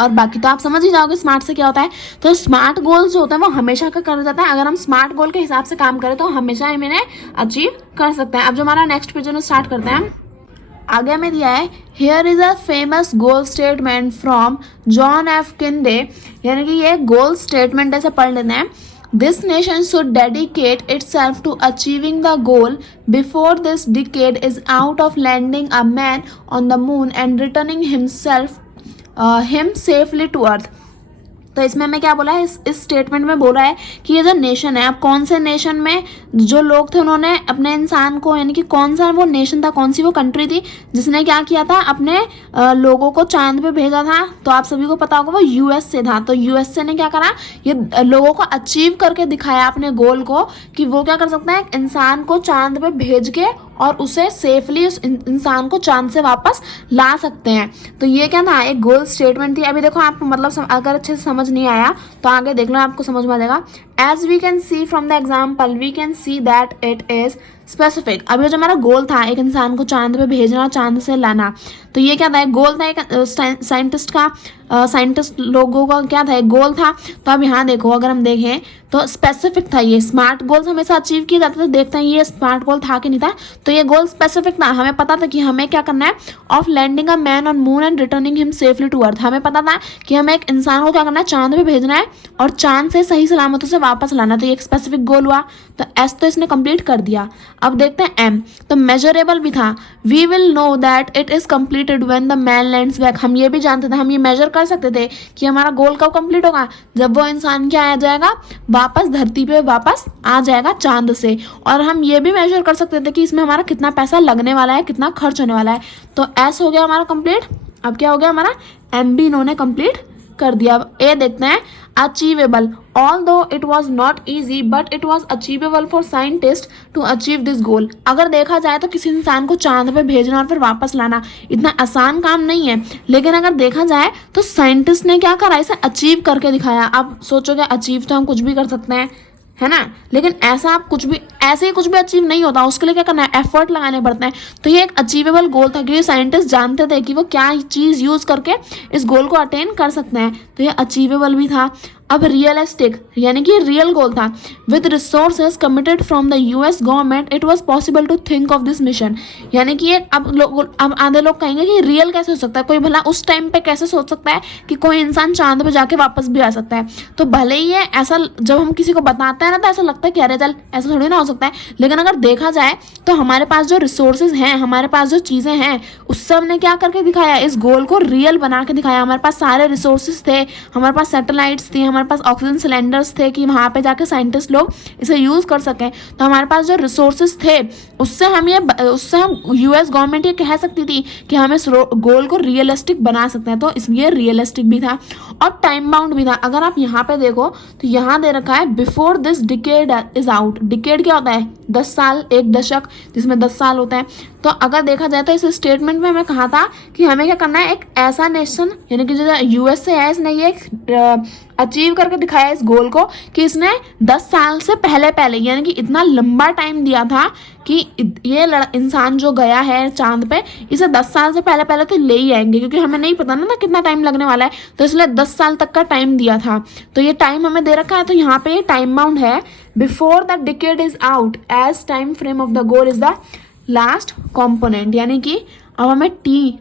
और बाकी तो आप समझ ही जाओगे स्मार्ट से क्या होता है। तो स्मार्ट गोल जो होता है वो हमेशा का करा जाता है, अगर हम स्मार्ट गोल के हिसाब से काम करें तो हमेशा हम इन्हें अचीव कर सकते हैं। अब जो हमारा नेक्स्ट पेज स्टार्ट करते हैं, आगे हमें दिया है, here is a famous goal statement from John F Kinde, यानी कि ये गोल स्टेटमेंट ऐसे पढ़ लेते हैं। This nation should dedicate itself to achieving the goal before this decade is out of landing a man on the moon and returning him safely to earth। तो इसमें हमें क्या बोला है, इस स्टेटमेंट में बोला है कि ये जो नेशन है, अब कौन से नेशन में जो लोग थे उन्होंने अपने इंसान को, यानी कि कौन सा वो नेशन था, कौन सी वो कंट्री थी जिसने क्या किया था, अपने लोगों को चांद पे भेजा था। तो आप सभी को पता होगा वो यूएसए था। तो यूएसए ने क्या करा, ये लोगों को अचीव करके दिखाया अपने गोल को, कि वो क्या कर सकते हैं, इंसान को चांद पे भेज के और उसे सेफली उस इंसान को चांद से वापस ला सकते हैं। तो ये क्या था, एक गोल स्टेटमेंट थी। अभी देखो आपको मतलब अगर अच्छे से समझ नहीं आया तो आगे देख लो, आपको समझ में आ जाएगा। As we can see from the example we can see that it is specific. अभी जो हमारा गोल था, एक इंसान को चांद पे भेजना और चांद से लाना, तो ये क्या था, एक गोल था, एक साइंटिस्ट का, साइंटिस्ट लोगों का क्या था, एक गोल था। तो अब यहाँ देखो, अगर हम देखें तो स्पेसिफिक था। ये स्मार्ट गोल्स हमेशा अचीव किए जाते थे, देखते हैं ये स्मार्ट गोल था कि नहीं था। तो ये गोल स्पेसिफिक था, हमें पता था कि हमें क्या करना है, of landing a man on moon and returning him safely to earth. हमें पता था कि हमें एक इंसान को क्या करना है, चांद पे भेजना है और चांद से सही सलामत उसे वापस लाना। तो ये एक स्पेसिफिक गोल हुआ। तो एस तो इसने कंप्लीट कर दिया। अब देखते हैं एम, तो मेजरेबल भी था। We will know that it is completed when the man lands back. हम ये भी जानते थे, हम ये मेजर कर सकते थे कि हमारा गोल कब कंप्लीट होगा, जब वो इंसान क्या आ जाएगा, वापस धरती पे वापस आ जाएगा चांद से। और हम ये भी मेजर कर सकते थे कि इसमें हमारा कितना पैसा लगने वाला है, कितना खर्च होने वाला है। तो एस हो गया हमारा कंप्लीट। अब क्या हो गया हमारा, एम भी इन्होंने कंप्लीट कर दिया। अब ए देखते हैं, achievable. Although it was not easy, but it was achievable for scientists to achieve this goal। अगर देखा जाए तो किसी इंसान को चांद पे भेजना और फिर वापस लाना इतना आसान काम नहीं है, लेकिन अगर देखा जाए तो साइंटिस्ट ने क्या करा, इसे अचीव करके दिखाया। अब सोचोगे अचीव तो हम कुछ भी कर सकते हैं, है ना, लेकिन ऐसा आप कुछ भी, ऐसे ही कुछ भी अचीव नहीं होता, उसके लिए क्या करना है, एफर्ट लगाने पड़ते हैं। तो ये एक अचीवेबल गोल था, क्योंकि साइंटिस्ट जानते थे कि वो क्या चीज़ यूज करके इस गोल को अटेन कर सकते हैं। तो ये अचीवेबल भी था। अब रियलिस्टिक, यानी कि रियल गोल था। With resources committed from the US government it was possible to think of this mission. यानी कि अब आधे लोग कहेंगे कि रियल कैसे हो सकता है, कोई भला उस टाइम पे कैसे सोच सकता है कि कोई इंसान चांद पे जाके वापस भी आ सकता है। तो भले ही है ऐसा, जब हम किसी को बताते हैं ना तो ऐसा लगता है कि अरे चल ऐसा थोड़ी ना हो सकता है, लेकिन अगर देखा जाए तो हमारे पास जो रिसोर्सेज हैं, हमारे पास जो चीज़ें हैं, उससे हमने क्या करके दिखाया, इस गोल को रियल बना के दिखाया। हमारे पास सारे रिसोर्सेज थे, हमारे पास सैटेलाइट्स थी, हमारे पास ऑक्सीजन सिलेंडर्स थे कि वहाँ पे जाके साइंटिस्ट लोग इसे यूज़ कर सकें। तो हमारे पास जो रिसोर्सेज थे उससे हम यूएस गवर्नमेंट ये कह सकती थी कि हम इस गोल को रियलिस्टिक बना सकते हैं। तो इसलिए रियलिस्टिक भी था और टाइम बाउंड भी था। अगर आप यहाँ पे देखो तो यहाँ दे रखा है before this decade is out. Decade क्या होता है, 10 साल, एक दशक जिसमें 10 साल होता है। तो अगर देखा जाए तो इस स्टेटमेंट में हमें कहा था कि हमें क्या करना है, एक ऐसा नेशन, यानी कि जो यूएसए है, इसने ये अचीव अचीव करके दिखाया इस गोल को कि इसने 10 साल से पहले पहले, यानी कि इतना लंबा टाइम दिया था कि ये इंसान जो गया है चांद पे, इसे 10 साल से पहले पहले तो ले ही आएंगे, क्योंकि हमें नहीं पता ना कितना टाइम लगने वाला है, तो इसलिए 10 साल तक का टाइम दिया था। तो ये टाइम हमें दे रखा है, तो यहाँ पे टाइम बाउंड है, before the decade is out as time frame of the goal is the last component. यानी कि अब हमें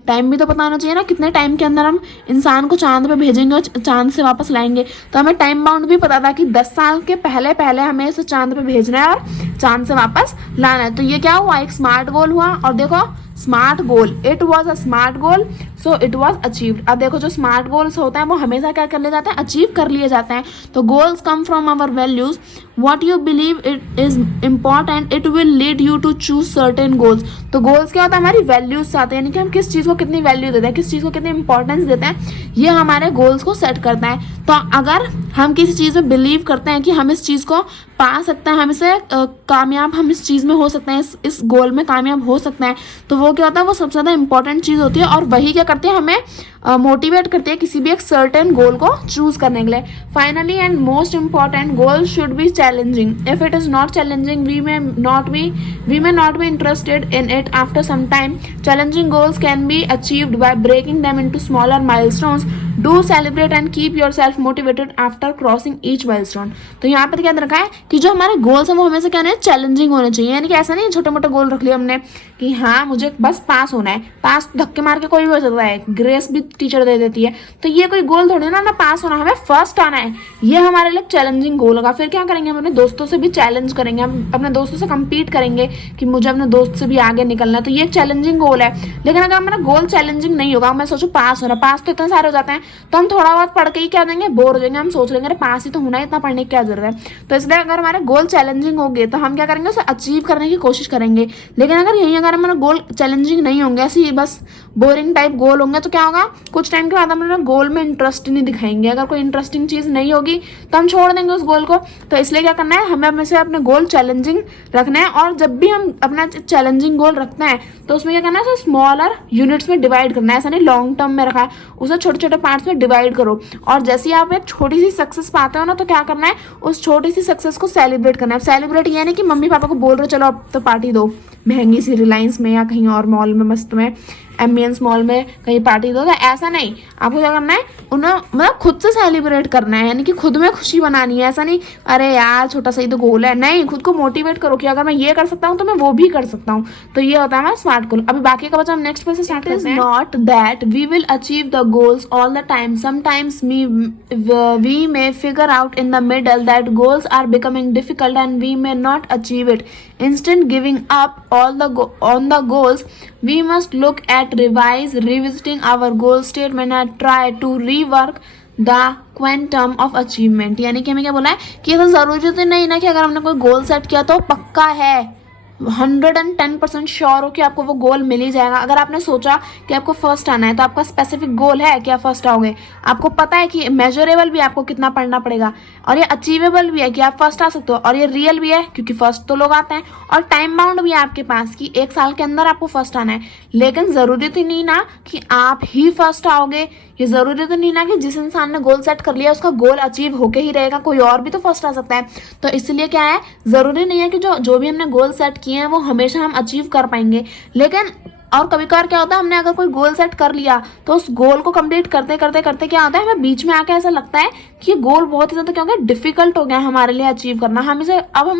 टाइम भी तो पता होना चाहिए ना, कितने टाइम के अंदर हम इंसान को चांद पे भेजेंगे और चांद से वापस लाएंगे। तो हमें टाइम बाउंड भी पता था कि 10 साल के पहले पहले हमें इसे चांद पे भेजना है और चांद से वापस लाना है। तो ये क्या हुआ, एक स्मार्ट गोल हुआ। और देखो smart goal, it was a smart goal so it was achieved. अब देखो जो स्मार्ट गोल्स होते हैं वो हमेशा क्या कर लिए जाते हैं, अचीव कर लिए जाते हैं। तो goals come from our values, what you believe it is important it will lead you to choose certain goals. तो गोल्स क्या होता है, हमारी वैल्यूज से आते हैं, यानी कि हम किस चीज़ को कितनी वैल्यू देते हैं, किस चीज़ को कितनी इंपॉर्टेंस देते हैं, ये हमारे गोल्स को सेट करता है। तो अगर हम किसी चीज़ में बिलीव करते हैं कि हम इस चीज़ को पा सकते हैं, हम इसे कामयाब, हम इस चीज़ में हो सकते हैं, इस गोल में कामयाब हो सकते हैं, तो वो क्या होता है, वो सबसे ज़्यादा इंपॉर्टेंट चीज़ होती है। और वही क्या करती है, हमें मोटिवेट करती है किसी भी एक सर्टेन गोल को चूज करने के लिए। Finally and most important, goal should be challenging. If it is not challenging we may not be interested in it after some time. Challenging goals can be achieved by breaking them into smaller milestones. Do celebrate and keep yourself motivated after crossing each milestone. तो यहाँ पर क्या रखा है कि जो हमारे गोल्स हैं वो हमेशा क्या है, चैलेंजिंग होने चाहिए। यानी कि ऐसा नहीं छोटे मोटे गोल रख लिया हमने कि हाँ मुझे बस पास होना है, पास धक्के मार के कोई भी हो सकता है, ग्रेस भी टीचर दे देती है, तो ये कोई गोल थोड़ी ना पास होना, हमें फर्स्ट आना है, ये हमारे लिए चैलेंजिंग गोल होगा। फिर क्या करेंगे, हम अपने दोस्तों से भी चैलेंज करेंगे, हम अपने दोस्तों से कम्पीट करेंगे कि मुझे अपने दोस्त से भी आगे निकलना है, तो ये एक चैलेंजिंग गोल है। लेकिन अगर हमारा गोल चैलेंजिंग नहीं होगा, मैं सोचूं पास होना, पास तो इतने सारे हो जाते हैं, तो हम थोड़ा बहुत पढ़ के ही क्या देंगे, बोर हो जाएंगे, हम सोच लेंगे अरे पास ही तो होना है, इतना पढ़ने की क्या जरूरत है। तो इसलिए अगर हमारे गोल चैलेंजिंग होंगे तो हम क्या करेंगे, उसे अचीव करने की कोशिश करेंगे। लेकिन अगर हमारा गोल चैलेंजिंग नहीं होंगे, ऐसे बस बोरिंग टाइप गोल होंगे, तो क्या होगा, कुछ टाइम के बाद हम अपने गोल में इंटरेस्ट नहीं दिखाएंगे। अगर कोई इंटरेस्टिंग चीज़ नहीं होगी तो हम छोड़ देंगे उस गोल को। तो इसलिए क्या करना है, हमें हमेशा अपने गोल चैलेंजिंग रखना है। और जब भी हम अपना चैलेंजिंग गोल रखते हैं तो उसमें क्या करना है, स्मॉलर यूनिट्स में डिवाइड करना है। ऐसा नहीं लॉन्ग टर्म में रखा है, उसे छोटे छोटे पार्ट्स में डिवाइड करो। और जैसे ही आप एक छोटी सी सक्सेस पाते हो ना, तो क्या करना है, उस छोटी सी सक्सेस को सेलिब्रेट करना है। सेलिब्रेट ये नहीं कि मम्मी पापा को बोल रहे चलो अब तो पार्टी दो, महंगी सी रिलायंस में या कहीं और मॉल में, मस्त में एम्बियंस मॉल में कहीं पार्टी दो, तो ऐसा नहीं। आपको क्या करना है, उन्हें मतलब खुद से सेलिब्रेट करना है, यानी कि खुद में खुशी बनानी है। ऐसा नहीं अरे यार छोटा सा ही तो गोल है, नहीं, खुद को मोटिवेट करो कि अगर मैं ये कर सकता हूँ तो मैं वो भी कर सकता हूँ। तो ये होता है हमारा स्मार्ट गोल। अभी बाकी का बच्चा हम नेक्स्ट पे से स्टार्ट करते हैं। Not that we will achieve the goals all the time, sometimes we may figure out in the middle that goals are becoming difficult and we may not achieve it. Instant giving up on the goals, we must look at revisiting our goal statement and try to rework the quantum of achievement। यानी कि हमें क्या बोला है कि ऐसा जरूरी तो नहीं ना कि अगर हमने कोई गोल सेट किया तो पक्का है 110% श्योर हो कि आपको वो गोल मिल ही जाएगा। अगर आपने सोचा कि आपको फर्स्ट आना है तो आपका स्पेसिफिक गोल है कि आप फर्स्ट आओगे, आपको पता है कि मेजरेबल भी आपको कितना पढ़ना पड़ेगा, और ये अचीवेबल भी है कि आप फर्स्ट आ सकते हो, और ये रियल भी है क्योंकि फर्स्ट तो लोग आते हैं, और टाइम बाउंड भी है आपके पास कि 1 साल के अंदर आपको फर्स्ट आना है। लेकिन जरूरी तो नहीं ना कि आप ही फर्स्ट आओगे, ये जरूरी तो नहीं ना कि जिस इंसान ने गोल सेट कर लिया उसका गोल अचीव होके ही रहेगा, कोई और भी तो फर्स्ट आ सकता है। तो इसलिए क्या है, जरूरी नहीं है कि जो भी हमने गोल सेट किए हैं वो हमेशा हम अचीव कर पाएंगे। लेकिन और कभी कभार क्या होता है, हमने अगर कोई गोल सेट कर लिया तो उस गोल को कंप्लीट करते करते करते क्या होता है, हमें बीच में आके ऐसा लगता है कि ये गोल बहुत ही ज्यादा क्या हो गया, डिफिकल्ट हो गया हमारे लिए अचीव करना, हम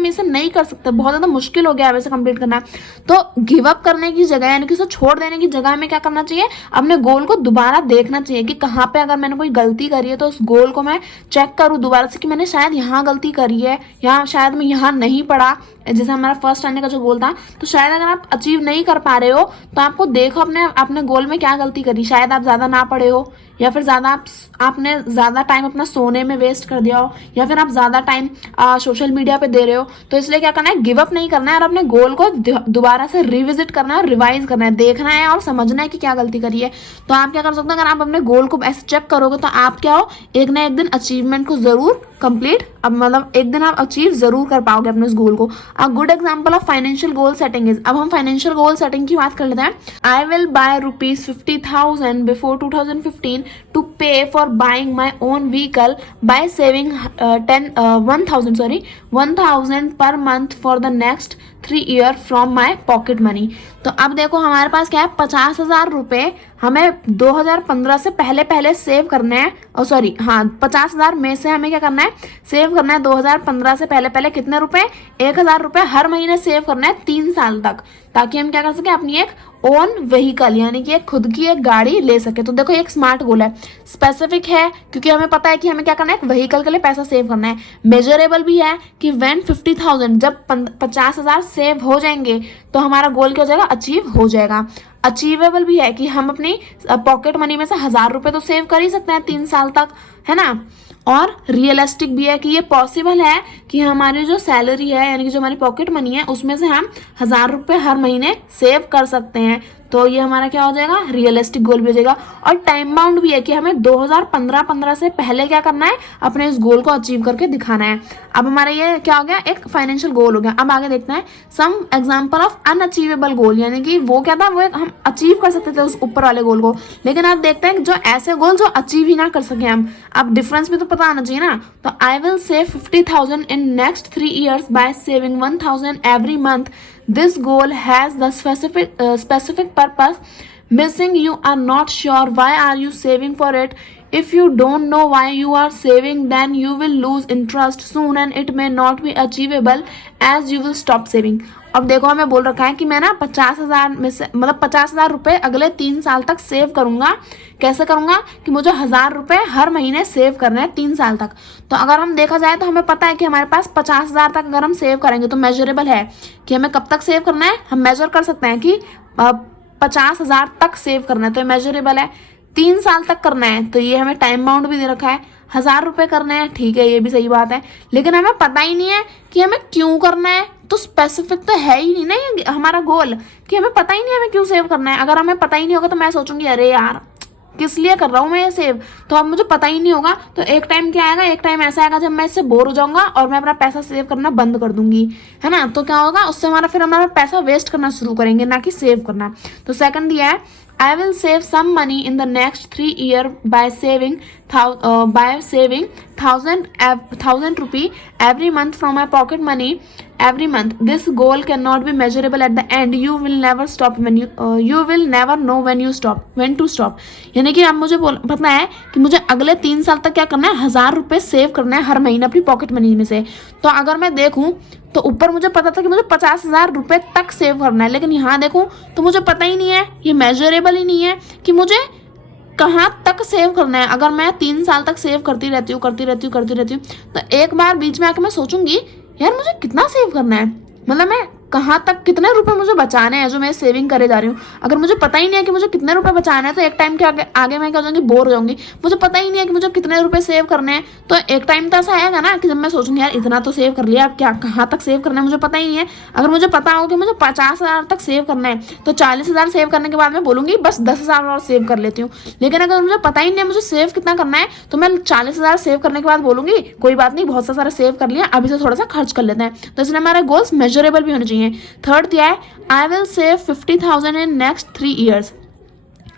इसे नहीं कर सकते, बहुत ज्यादा मुश्किल हो गया है इसे कंप्लीट करना। तो गिव अप करने की जगह, यानी कि उसे छोड़ देने की जगह हमें क्या करना चाहिए, अपने गोल को दोबारा देखना चाहिए कि कहाँ पे अगर मैंने कोई गलती करी है तो उस गोल को मैं चेक करूँ दोबारा से कि मैंने शायद यहाँ गलती करी है, या शायद मैं यहाँ नहीं पढ़ा, जैसे हमारा फर्स्ट आने का जो गोल था, तो शायद अगर आप अचीव नहीं कर पा रहे हो तो आपको देखो अपने गोल में क्या गलती करी। शायद आप ज्यादा ना पढ़े हो, या फिर आपने ज्यादा टाइम अपना सोने में वेस्ट कर दिया हो, या फिर आप ज्यादा टाइम सोशल मीडिया पे दे रहे हो। तो इसलिए क्या करना है, गिव अप नहीं करना है और अपने गोल को दोबारा से रिविजिट करना है, रिवाइज करना है, देखना है और समझना है कि क्या गलती करी है। तो आप क्या कर सकते हो, अगर आप अपने गोल को ऐसे चेक करोगे तो आप क्या हो, एक ना एक दिन अचीवमेंट को जरूर कंप्लीट, अब मतलब एक दिन आप अचीव जरूर कर पाओगे अपने इस गोल को। A good example of financial goal setting is, अब हम फाइनेंशियल गोल सेटिंग की बात कर लेते हैं। I will buy ₹50,000 before 2015 to pay for buying my own vehicle by saving 1,000 per month for the next 3 year from my pocket money. तो अब देखो हमारे पास क्या है, 50,000 रुपए हमें 2015 से पहले पहले सेव करने हैं, और सॉरी हाँ 50,000 में से हमें क्या करना है, सेव करना है 2015 से पहले पहले कितने रुपए, 1,000 रुपए हर महीने सेव करना है 3 साल तक, ताकि हम क्या कर सके, अपनी एक ओन व्हीकल यानी कि एक खुद की एक गाड़ी ले सके। तो देखो एक स्मार्ट गोल है, स्पेसिफिक है क्योंकि हमें पता है कि हमें क्या करना है, एक व्हीकल के लिए पैसा सेव करना है। मेजरेबल भी है कि व्हेन 50,000 जब 50,000 सेव हो जाएंगे तो हमारा गोल क्या हो जाएगा, अचीव हो जाएगा। अचीवेबल भी है कि हम अपनी पॉकेट मनी में से 1,000 रुपए तो सेव कर ही सकते हैं 3 साल तक, है ना। और रियलिस्टिक भी है कि ये पॉसिबल है कि हमारी जो सैलरी है यानी कि जो हमारी पॉकेट मनी है उसमें से हम 1,000 रुपए हर महीने सेव कर सकते हैं। तो ये हमारा क्या हो जाएगा, रियलिस्टिक गोल भी हो जाएगा। और टाइम बाउंड भी है कि हमें 2015 से पहले क्या करना है, अपने इस गोल को अचीव करके दिखाना है। अब हमारा ये क्या हो गया, एक फाइनेंशियल गोल हो गया। अब आगे देखते हैं सम एग्जांपल ऑफ अनअचीवेबल गोल, यानी कि वो क्या था, वो हम अचीव कर सकते थे उस ऊपर वाले गोल को, लेकिन आप देखते हैं जो ऐसे गोल जो अचीव ही ना कर सके हम। अब डिफरेंस भी तो पता आना चाहिए ना। तो I will save 50,000 in next 3 years bye saving 1,000 every month. This goal has the specific purpose. Missing, you are not sure why are you saving for it. If you don't know why you are saving, then you will lose interest soon and it may not be achievable as you will stop saving. अब देखो हमें बोल रखा है कि मैं ना 50,000 में से मतलब 50,000 रुपए अगले 3 साल तक सेव करूंगा। कैसे करूंगा कि मुझे 1,000 रुपए हर महीने सेव करने हैं 3 साल तक। तो अगर हम देखा जाए तो हमें पता है कि हमारे पास 50,000 तक अगर हम सेव करेंगे तो मेजरेबल है कि हमें कब तक सेव करना है, हम मेजर कर सकते हैं कि 50,000 तक सेव करना है, तो मेजरेबल है। 3 साल तक करना है तो ये हमें टाइम बाउंड भी दे रखा है। 1,000 रुपए करने हैं, ठीक है ये भी सही बात है, लेकिन हमें पता ही नहीं है कि हमें क्यों करना है। तो स्पेसिफिक तो है ही नहीं ना ये हमारा गोल, कि हमें पता ही नहीं हमें क्यों सेव करना है। अगर हमें पता ही नहीं होगा तो मैं सोचूंगी अरे यार किस लिए कर रहा हूँ मैं ये सेव, तो अब मुझे पता ही नहीं होगा। तो एक टाइम क्या आएगा, एक टाइम ऐसा आएगा जब मैं इससे बोर हो जाऊंगा और मैं अपना पैसा सेव करना बंद कर दूंगी, है ना। तो क्या होगा, उससे हमारा पैसा वेस्ट करना शुरू करेंगे, ना कि सेव करना। तो सेकंड दिया है I will save some money in the next 3 years by saving 1,000 rupee every month from my pocket money every month. This goal cannot be measurable at the end. You will never stop when you will never know when to stop. यानी कि अब मुझे पता है कि मुझे अगले 3 साल तक क्या करना है, 1,000 रुपए सेव करना है हर महीने अपनी पॉकेट मनी में से। तो अगर मैं देखूं तो ऊपर मुझे पता था कि मुझे 50,000 रुपए तक सेव करना है, लेकिन यहाँ देखूं तो मुझे पता ही नहीं है, ये मेजरेबल ही नहीं है कि मुझे कहाँ तक सेव करना है। अगर मैं 3 साल तक सेव करती रहती हूँ तो एक बार बीच में आके मैं सोचूंगी यार मुझे कितना सेव करना है, मतलब मैं कहाँ तक कितने रुपए मुझे बचाने हैं जो मैं सेविंग करे जा रही हूँ। अगर मुझे पता ही नहीं है कि मुझे कितने रुपए बचाने हैं तो एक टाइम के आगे मैं क्या हो जाऊंगी, बोर हो जाऊंगी। मुझे पता ही नहीं है कि मुझे कितने रुपए सेव करने हैं, तो एक टाइम तो ऐसा आएगा ना कि जब मैं सोचूंगी यार इतना तो सेव कर लिया, अब क्या कहाँ तक सेव करना है मुझे पता ही नहीं है। अगर मुझे पता हो कि मुझे 50,000 तक सेव करना है तो 40,000 सेव करने के बाद मैं बोलूंगी बस 10,000 और सेव कर लेती हूँ। लेकिन अगर मुझे पता ही नहीं है मुझे सेव कितना करना है तो मैं 40,000 सेव करने के बाद बोलूंगी कोई बात नहीं, बहुत सारा सेव कर लिया, अभी से थोड़ा सा खर्च कर लेते हैं। तो इसलिए हमारे गोल्स मेजरेबल भी होने चाहिए। थर्ड दिया है I will save 50,000 in next 3 years.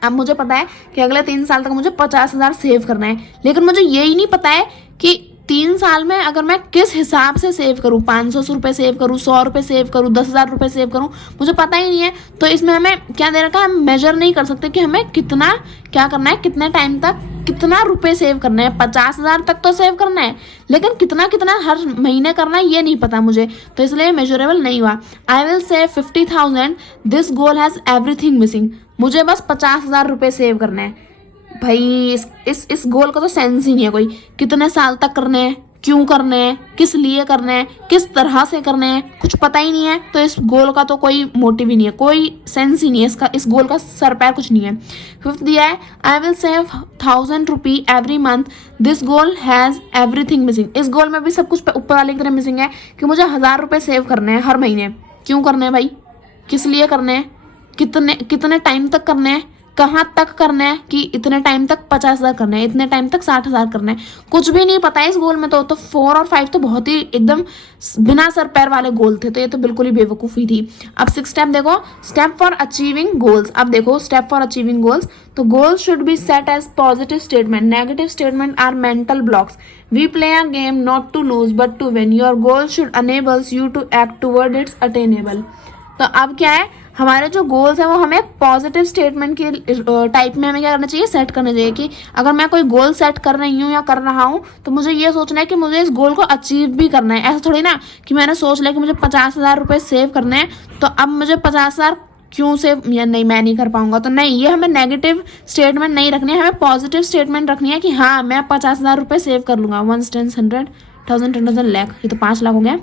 अब मुझे पता है कि अगले 3 साल तक मुझे 50,000 सेव करना है, लेकिन मुझे यही नहीं पता है कि 3 साल में अगर मैं किस हिसाब से सेव करूँ, 500 रुपये सेव करूँ, 100 रुपये सेव करूँ, 10,000 रुपये सेव करूँ, मुझे पता ही नहीं है। तो इसमें हमें क्या दे रखा है, हम मेजर नहीं कर सकते कि हमें कितना क्या करना है, कितने टाइम तक कितना रुपए सेव करना है। 50,000 तक तो सेव करना है, लेकिन कितना कितना हर महीने करना है ये नहीं पता मुझे, तो इसलिए मेजरेबल नहीं हुआ। I will save 50,000, this goal has everything missing. मुझे बस 50,000 रुपये सेव करना है। भाई इस गोल का तो सेंस ही नहीं है कोई, कितने साल तक करने हैं, क्यों करने हैं, किस लिए करने हैं, किस तरह से करने हैं, कुछ पता ही नहीं है। तो इस गोल का तो कोई मोटिव ही नहीं है, कोई सेंस ही नहीं है इसका, इस गोल का सर पैर कुछ नहीं है। फिफ्थ दिया है I will save 1,000 rupee every month, this goal has everything missing. इस गोल में भी सब कुछ ऊपर वाले की तरह मिसिंग है कि मुझे 1,000 रुपये सेव करने हैं हर महीने। क्यों करने हैं भाई, किस लिए करने हैं, कितने टाइम तक करने हैं, कहाँ तक करना है कि इतने टाइम तक 50,000 करना है, इतने टाइम तक 60,000 करना है, कुछ भी नहीं पता है इस गोल में। तो 4 और 5 तो बहुत ही एकदम बिना सर पैर वाले गोल थे, तो ये तो बिल्कुल ही बेवकूफ़ी थी। अब 6 स्टेप देखो, स्टेप फॉर अचीविंग गोल्स। अब देखो स्टेप फॉर अचीविंग गोल्स, तो goals should be set as positive statement, negative statement are mental blocks. We play a game not to lose but to win, your goal should enables you to act toward its attainable. तो अब क्या है, हमारे जो गोल्स है वो हमें पॉजिटिव स्टेटमेंट के टाइप में हमें क्या करना चाहिए, सेट करना चाहिए कि अगर मैं कोई गोल सेट कर रही हूँ या कर रहा हूँ तो मुझे ये सोचना है कि मुझे इस गोल को अचीव भी करना है। ऐसा थोड़ी ना कि मैंने सोच लिया कि मुझे 50,000 रुपये सेव करने हैं तो अब मुझे 50,000 क्यों सेव, या नहीं मैं नहीं कर पाऊंगा। तो नहीं, ये हमें नेगेटिव स्टेटमेंट नहीं रखनी है, हमें पॉजिटिव स्टेटमेंट रखनी है कि हाँ मैं 50,000 रुपये सेव कर लूँगा। 1 10 100 1000 10,000 लाख, ये तो 5 लाख हो गया।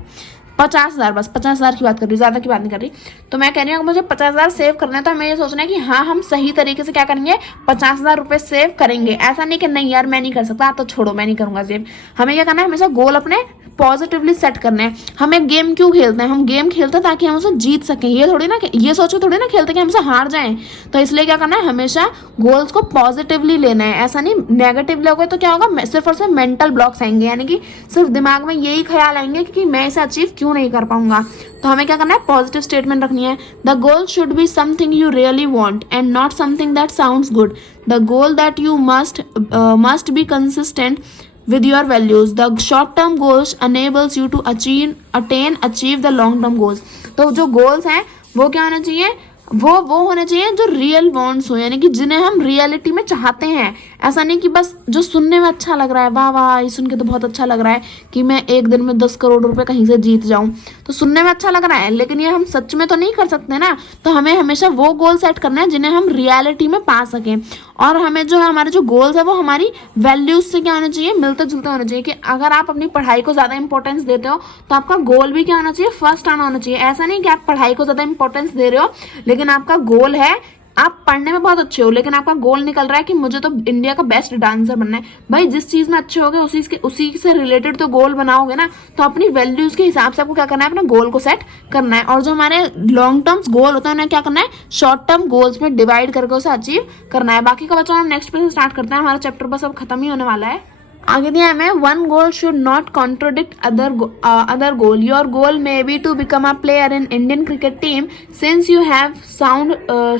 50,000, बस 50,000 की बात कर रही हूँ, ज़्यादा की बात नहीं कर रही। तो मैं कह रही हूँ अगर मुझे 50,000 सेव करना है तो हमें ये सोचना है कि हाँ हम सही तरीके से क्या करेंगे, 50,000 रुपये सेव करेंगे। ऐसा नहीं कि नहीं यार मैं नहीं कर सकता तो छोड़ो मैं नहीं करूँगा सेव। हमें क्या करना है, हमेशा गोल अपने पॉजिटिवली सेट करना है। हमें गेम क्यों खेलते हैं, हम गेम खेलते हैं ताकि हम उसे जीत सकें, ये थोड़ी ना, ये सोच के थोड़ी ना खेलते कि हमसे हार जाएं। तो इसलिए क्या करना है, हमेशा गोल्स को पॉजिटिवली लेना है, ऐसा नहीं नेगेटिव लोगे तो क्या होगा, सिर्फ और सिर्फ मेंटल ब्लॉक्स आएंगे, यानी कि सिर्फ दिमाग में यही ख्याल आएंगे कि मैं इसे अचीव क्यों नहीं कर पाऊंगा। तो हमें क्या करना है, पॉजिटिव स्टेटमेंट रखनी है। The goal should be something you really want and not something that sounds good. The goal that you must be consistent with your values. The short term goals enables you to achieve the long term goals. तो जो goals हैं वो क्या होना चाहिए, वो होने चाहिए जो रियल वॉन्ट्स हो, यानी कि जिन्हें हम रियलिटी में चाहते हैं। ऐसा नहीं कि बस जो सुनने में अच्छा लग रहा है, वाह वाह ये सुन के तो बहुत अच्छा लग रहा है कि मैं एक दिन में 10 करोड़ रुपए कहीं से जीत जाऊं, तो सुनने में अच्छा लग रहा है लेकिन ये हम सच में तो नहीं कर सकते ना। तो हमें हमेशा वो गोल सेट करना है जिन्हें हम रियलिटी में पा सकें। और हमें जो है, हमारे जो गोल्स है वो हमारी वैल्यूज से क्या होना चाहिए, मिलते जुलते होना चाहिए। कि अगर आप अपनी पढ़ाई को ज़्यादा इंपॉर्टेंस देते हो तो आपका गोल भी क्या होना चाहिए, फर्स्ट आना होना चाहिए। ऐसा नहीं कि आप पढ़ाई को ज़्यादा इंपॉर्टेंस दे रहे हो लेकिन आपका गोल है, आप पढ़ने में बहुत अच्छे हो लेकिन आपका गोल निकल रहा है कि मुझे तो इंडिया का बेस्ट डांसर बनना है। भाई जिस चीज़ में अच्छे होगे उसी से रिलेटेड तो गोल बनाओगे ना। तो अपनी वैल्यूज के हिसाब से आपको क्या करना है, अपने गोल को सेट करना है। और जो हमारे लॉन्ग टर्म्स गोल होता है उन्हें क्या करना है, शॉर्ट टर्म गोल्स में डिवाइड करके उसे अचीव करना है। बाकी का बच्चों हम नेक्स्ट पे स्टार्ट करते हैं, हमारा चैप्टर बस अब खत्म ही होने वाला है। आगे दिया है, one goal should not contradict other goal. Your goal may be to become a player in Indian cricket team since you have sound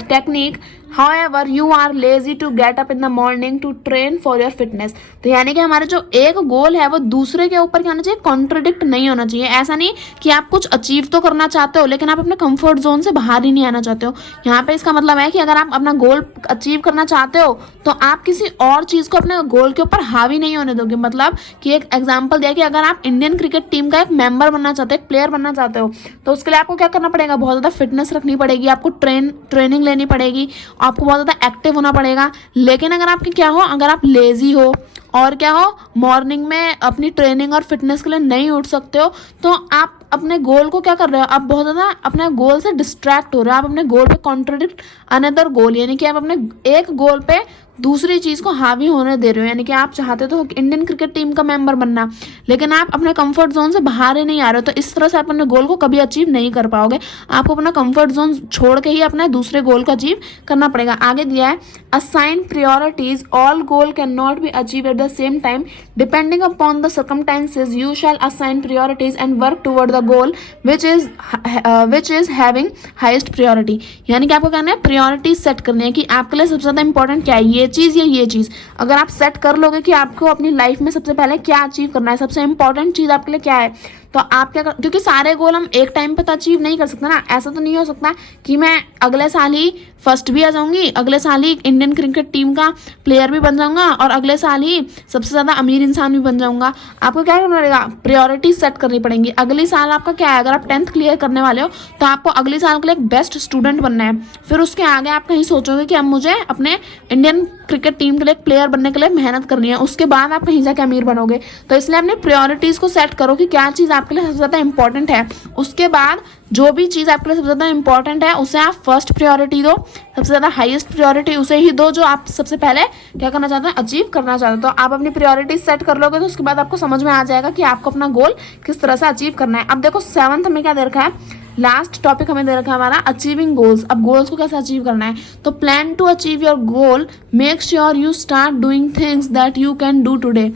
technique, however you are lazy to get up in the morning to train for your fitness। तो यानी कि हमारे जो एक गोल है वो दूसरे के ऊपर क्या होना चाहिए, कॉन्ट्रोडिक्ट नहीं होना चाहिए। ऐसा नहीं कि आप कुछ अचीव तो करना चाहते हो लेकिन आप अपने कंफर्ट जोन से बाहर ही नहीं आना चाहते हो। यहाँ पे इसका मतलब है कि अगर आप अपना गोल अचीव करना चाहते हो तो आप किसी और चीज़ को अपने गोल के ऊपर हावी नहीं होने दोगे। मतलब कि एक एग्जाम्पल दिया कि अगर आप इंडियन क्रिकेट टीम का एक मेंबर बनना चाहते हो, एक प्लेयर बनना चाहते हो, तो उसके लिए आपको क्या करना पड़ेगा, बहुत ज़्यादा फिटनेस रखनी पड़ेगी, आपको ट्रेनिंग लेनी पड़ेगी, आपको बहुत ज़्यादा एक्टिव होना पड़ेगा। लेकिन अगर आपके क्या हो, अगर आप लेजी हो और क्या हो, मॉर्निंग में अपनी ट्रेनिंग और फिटनेस के लिए नहीं उठ सकते हो, तो आप अपने गोल को क्या कर रहे हो, आप बहुत ज़्यादा अपने गोल से डिस्ट्रैक्ट हो रहे हो। आप अपने गोल पे कॉन्ट्रोडिक्ट अनदर गोल, यानी कि आप अपने एक गोल पे दूसरी चीज़ को हावी होने दे रहे हो। यानी कि आप चाहते तो इंडियन क्रिकेट टीम का मेंबर बनना लेकिन आप अपने कंफर्ट जोन से बाहर ही नहीं आ रहे हो। तो इस तरह से आप अपने गोल को कभी अचीव नहीं कर पाओगे। आपको अपना कंफर्ट जोन छोड़ के ही अपने दूसरे गोल को अचीव करना पड़ेगा। आगे दिया है, assign priorities, all goal can not be achieve at the same time, depending upon the circumstances you shall assign priorities and work toward the goal which is having highest priority. यानी कि आपको कहना है प्रायोरिटीज सेट करनी है कि आपके लिए सबसे ज़्यादा इंपॉर्टेंट क्या है, ये चीज़ या ये चीज़। अगर आप सेट कर लोगे कि आपको अपनी लाइफ में सबसे पहले क्या अचीव करना है, सबसे इंपॉर्टेंट चीज़ आपके लिए क्या है, तो आप क्या कर, क्योंकि सारे गोल हम एक टाइम पे तो अचीव नहीं कर सकते ना। ऐसा तो नहीं हो सकता कि मैं अगले साल ही फर्स्ट भी आ जाऊंगी, अगले साल ही इंडियन क्रिकेट टीम का प्लेयर भी बन जाऊंगा और अगले साल ही सबसे ज़्यादा अमीर इंसान भी बन जाऊंगा। आपको क्या करना पड़ेगा, प्रायोरिटी सेट करनी पड़ेंगी। अगले साल आपका क्या है, अगर आप 10th क्लियर करने वाले हो तो आपको अगले साल के लिए एक बेस्ट स्टूडेंट बनना है। फिर उसके आगे आप कहीं सोचोगे कि अब मुझे अपने इंडियन क्रिकेट टीम के लिए एक प्लेयर बनने के लिए मेहनत करनी है, उसके बाद आप कहीं जाके अमीर बनोगे। तो इसलिए अपने प्रायोरिटीज़ को सेट करो कि क्या चीज़ आपके लिए सबसे ज़्यादा इंपॉर्टेंट है। उसके बाद जो भी चीज़ आपके लिए सबसे ज़्यादा इंपॉर्टेंट है उसे आप फर्स्ट प्रायोरिटी दो, सबसे ज़्यादा हाईएस्ट प्रायोरिटी उसे ही दो जो आप सबसे पहले क्या करना चाहते हैं, अचीव करना चाहते हो। तो आप अपनी प्रायोरिटी सेट कर लोगे तो उसके बाद आपको समझ में आ जाएगा कि आपको अपना गोल किस तरह से अचीव करना है। अब देखो 7th में क्या दे रखा है, लास्ट टॉपिक हमें दे रखा है हमारा अचीविंग गोल्स। अब गोल्स को कैसे अचीव करना है, तो plan to achieve your goal, make sure you start doing things that you can do today.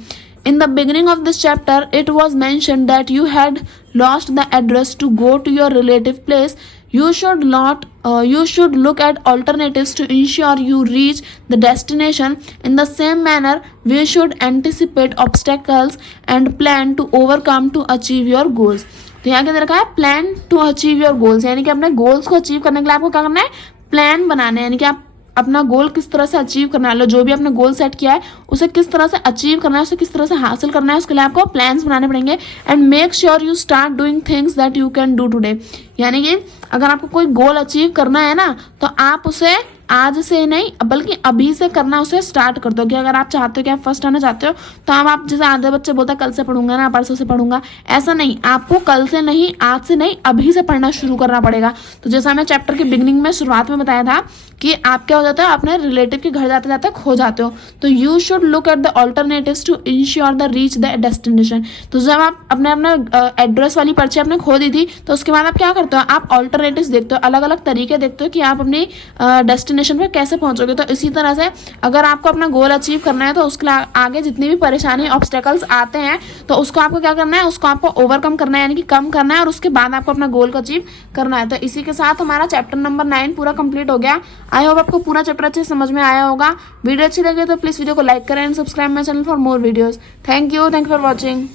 In the beginning of this chapter, it was mentioned that you had lost the address to go to your relative place. You should look at alternatives to ensure you reach the destination. In the same manner, we should anticipate obstacles and plan to overcome to achieve your goals. तो यहाँ क्या दे रखा है, plan to achieve your goals, यानी कि अपने गोल्स को अचीव करने के लिए आपको क्या करना है, प्लान बनाना है, यानी कि आप अपना गोल किस तरह से अचीव करना है, जो भी आपने गोल सेट किया है उसे किस तरह से अचीव करना है, उसे किस तरह से हासिल करना है, उसके लिए आपको प्लान्स बनाने पड़ेंगे। And make sure you start doing things that you can do today, यानी कि अगर आपको कोई गोल अचीव करना है ना, तो आप उसे आज से नहीं बल्कि अभी से करना उसे स्टार्ट कर दो। कि अगर आप चाहते हो कि आप फर्स्ट आना चाहते हो, तो आप जैसे आधे बच्चे बोलते हैं कल से पढ़ूंगा ना, परसों से पढ़ूंगा, ऐसा नहीं, आपको कल से नहीं, आज से नहीं, अभी से पढ़ना शुरू करना पड़ेगा। तो जैसा मैं चैप्टर के बिगनिंग में शुरुआत में बताया था कि आप क्या हो जाते हो, अपने रिलेटिव के घर जाते जाते खो जाते हो, तो you should look at the alternatives to ensure the reach the destination. तो जब आप अपने एड्रेस वाली पर्ची आपने खो दी थी, तो उसके बाद आप क्या करते हो, आप ऑल्टरनेटिव्स देखते हो, अलग अलग तरीके देखते हो कि आप अपनी डेस्टिनेशन पे कैसे पहुंचोगे। तो इसी तरह से अगर आपको अपना गोल अचीव करना है, तो उसके आगे जितनी भी परेशानी ऑब्स्टेकल्स आते हैं, तो उसको आपको क्या करना है, उसको आपको ओवरकम करना है, यानी कि कम करना है, और उसके बाद आपको अपना गोल को अचीव करना है। तो इसी के साथ हमारा चैप्टर नंबर 9 पूरा कंप्लीट हो गया। आई होप आपको पूरा चैप्टर अच्छे से समझ में आया होगा। वीडियो अच्छी लगे तो प्लीज वीडियो को लाइक करें and subscribe my channel for more videos. Thank you for watching.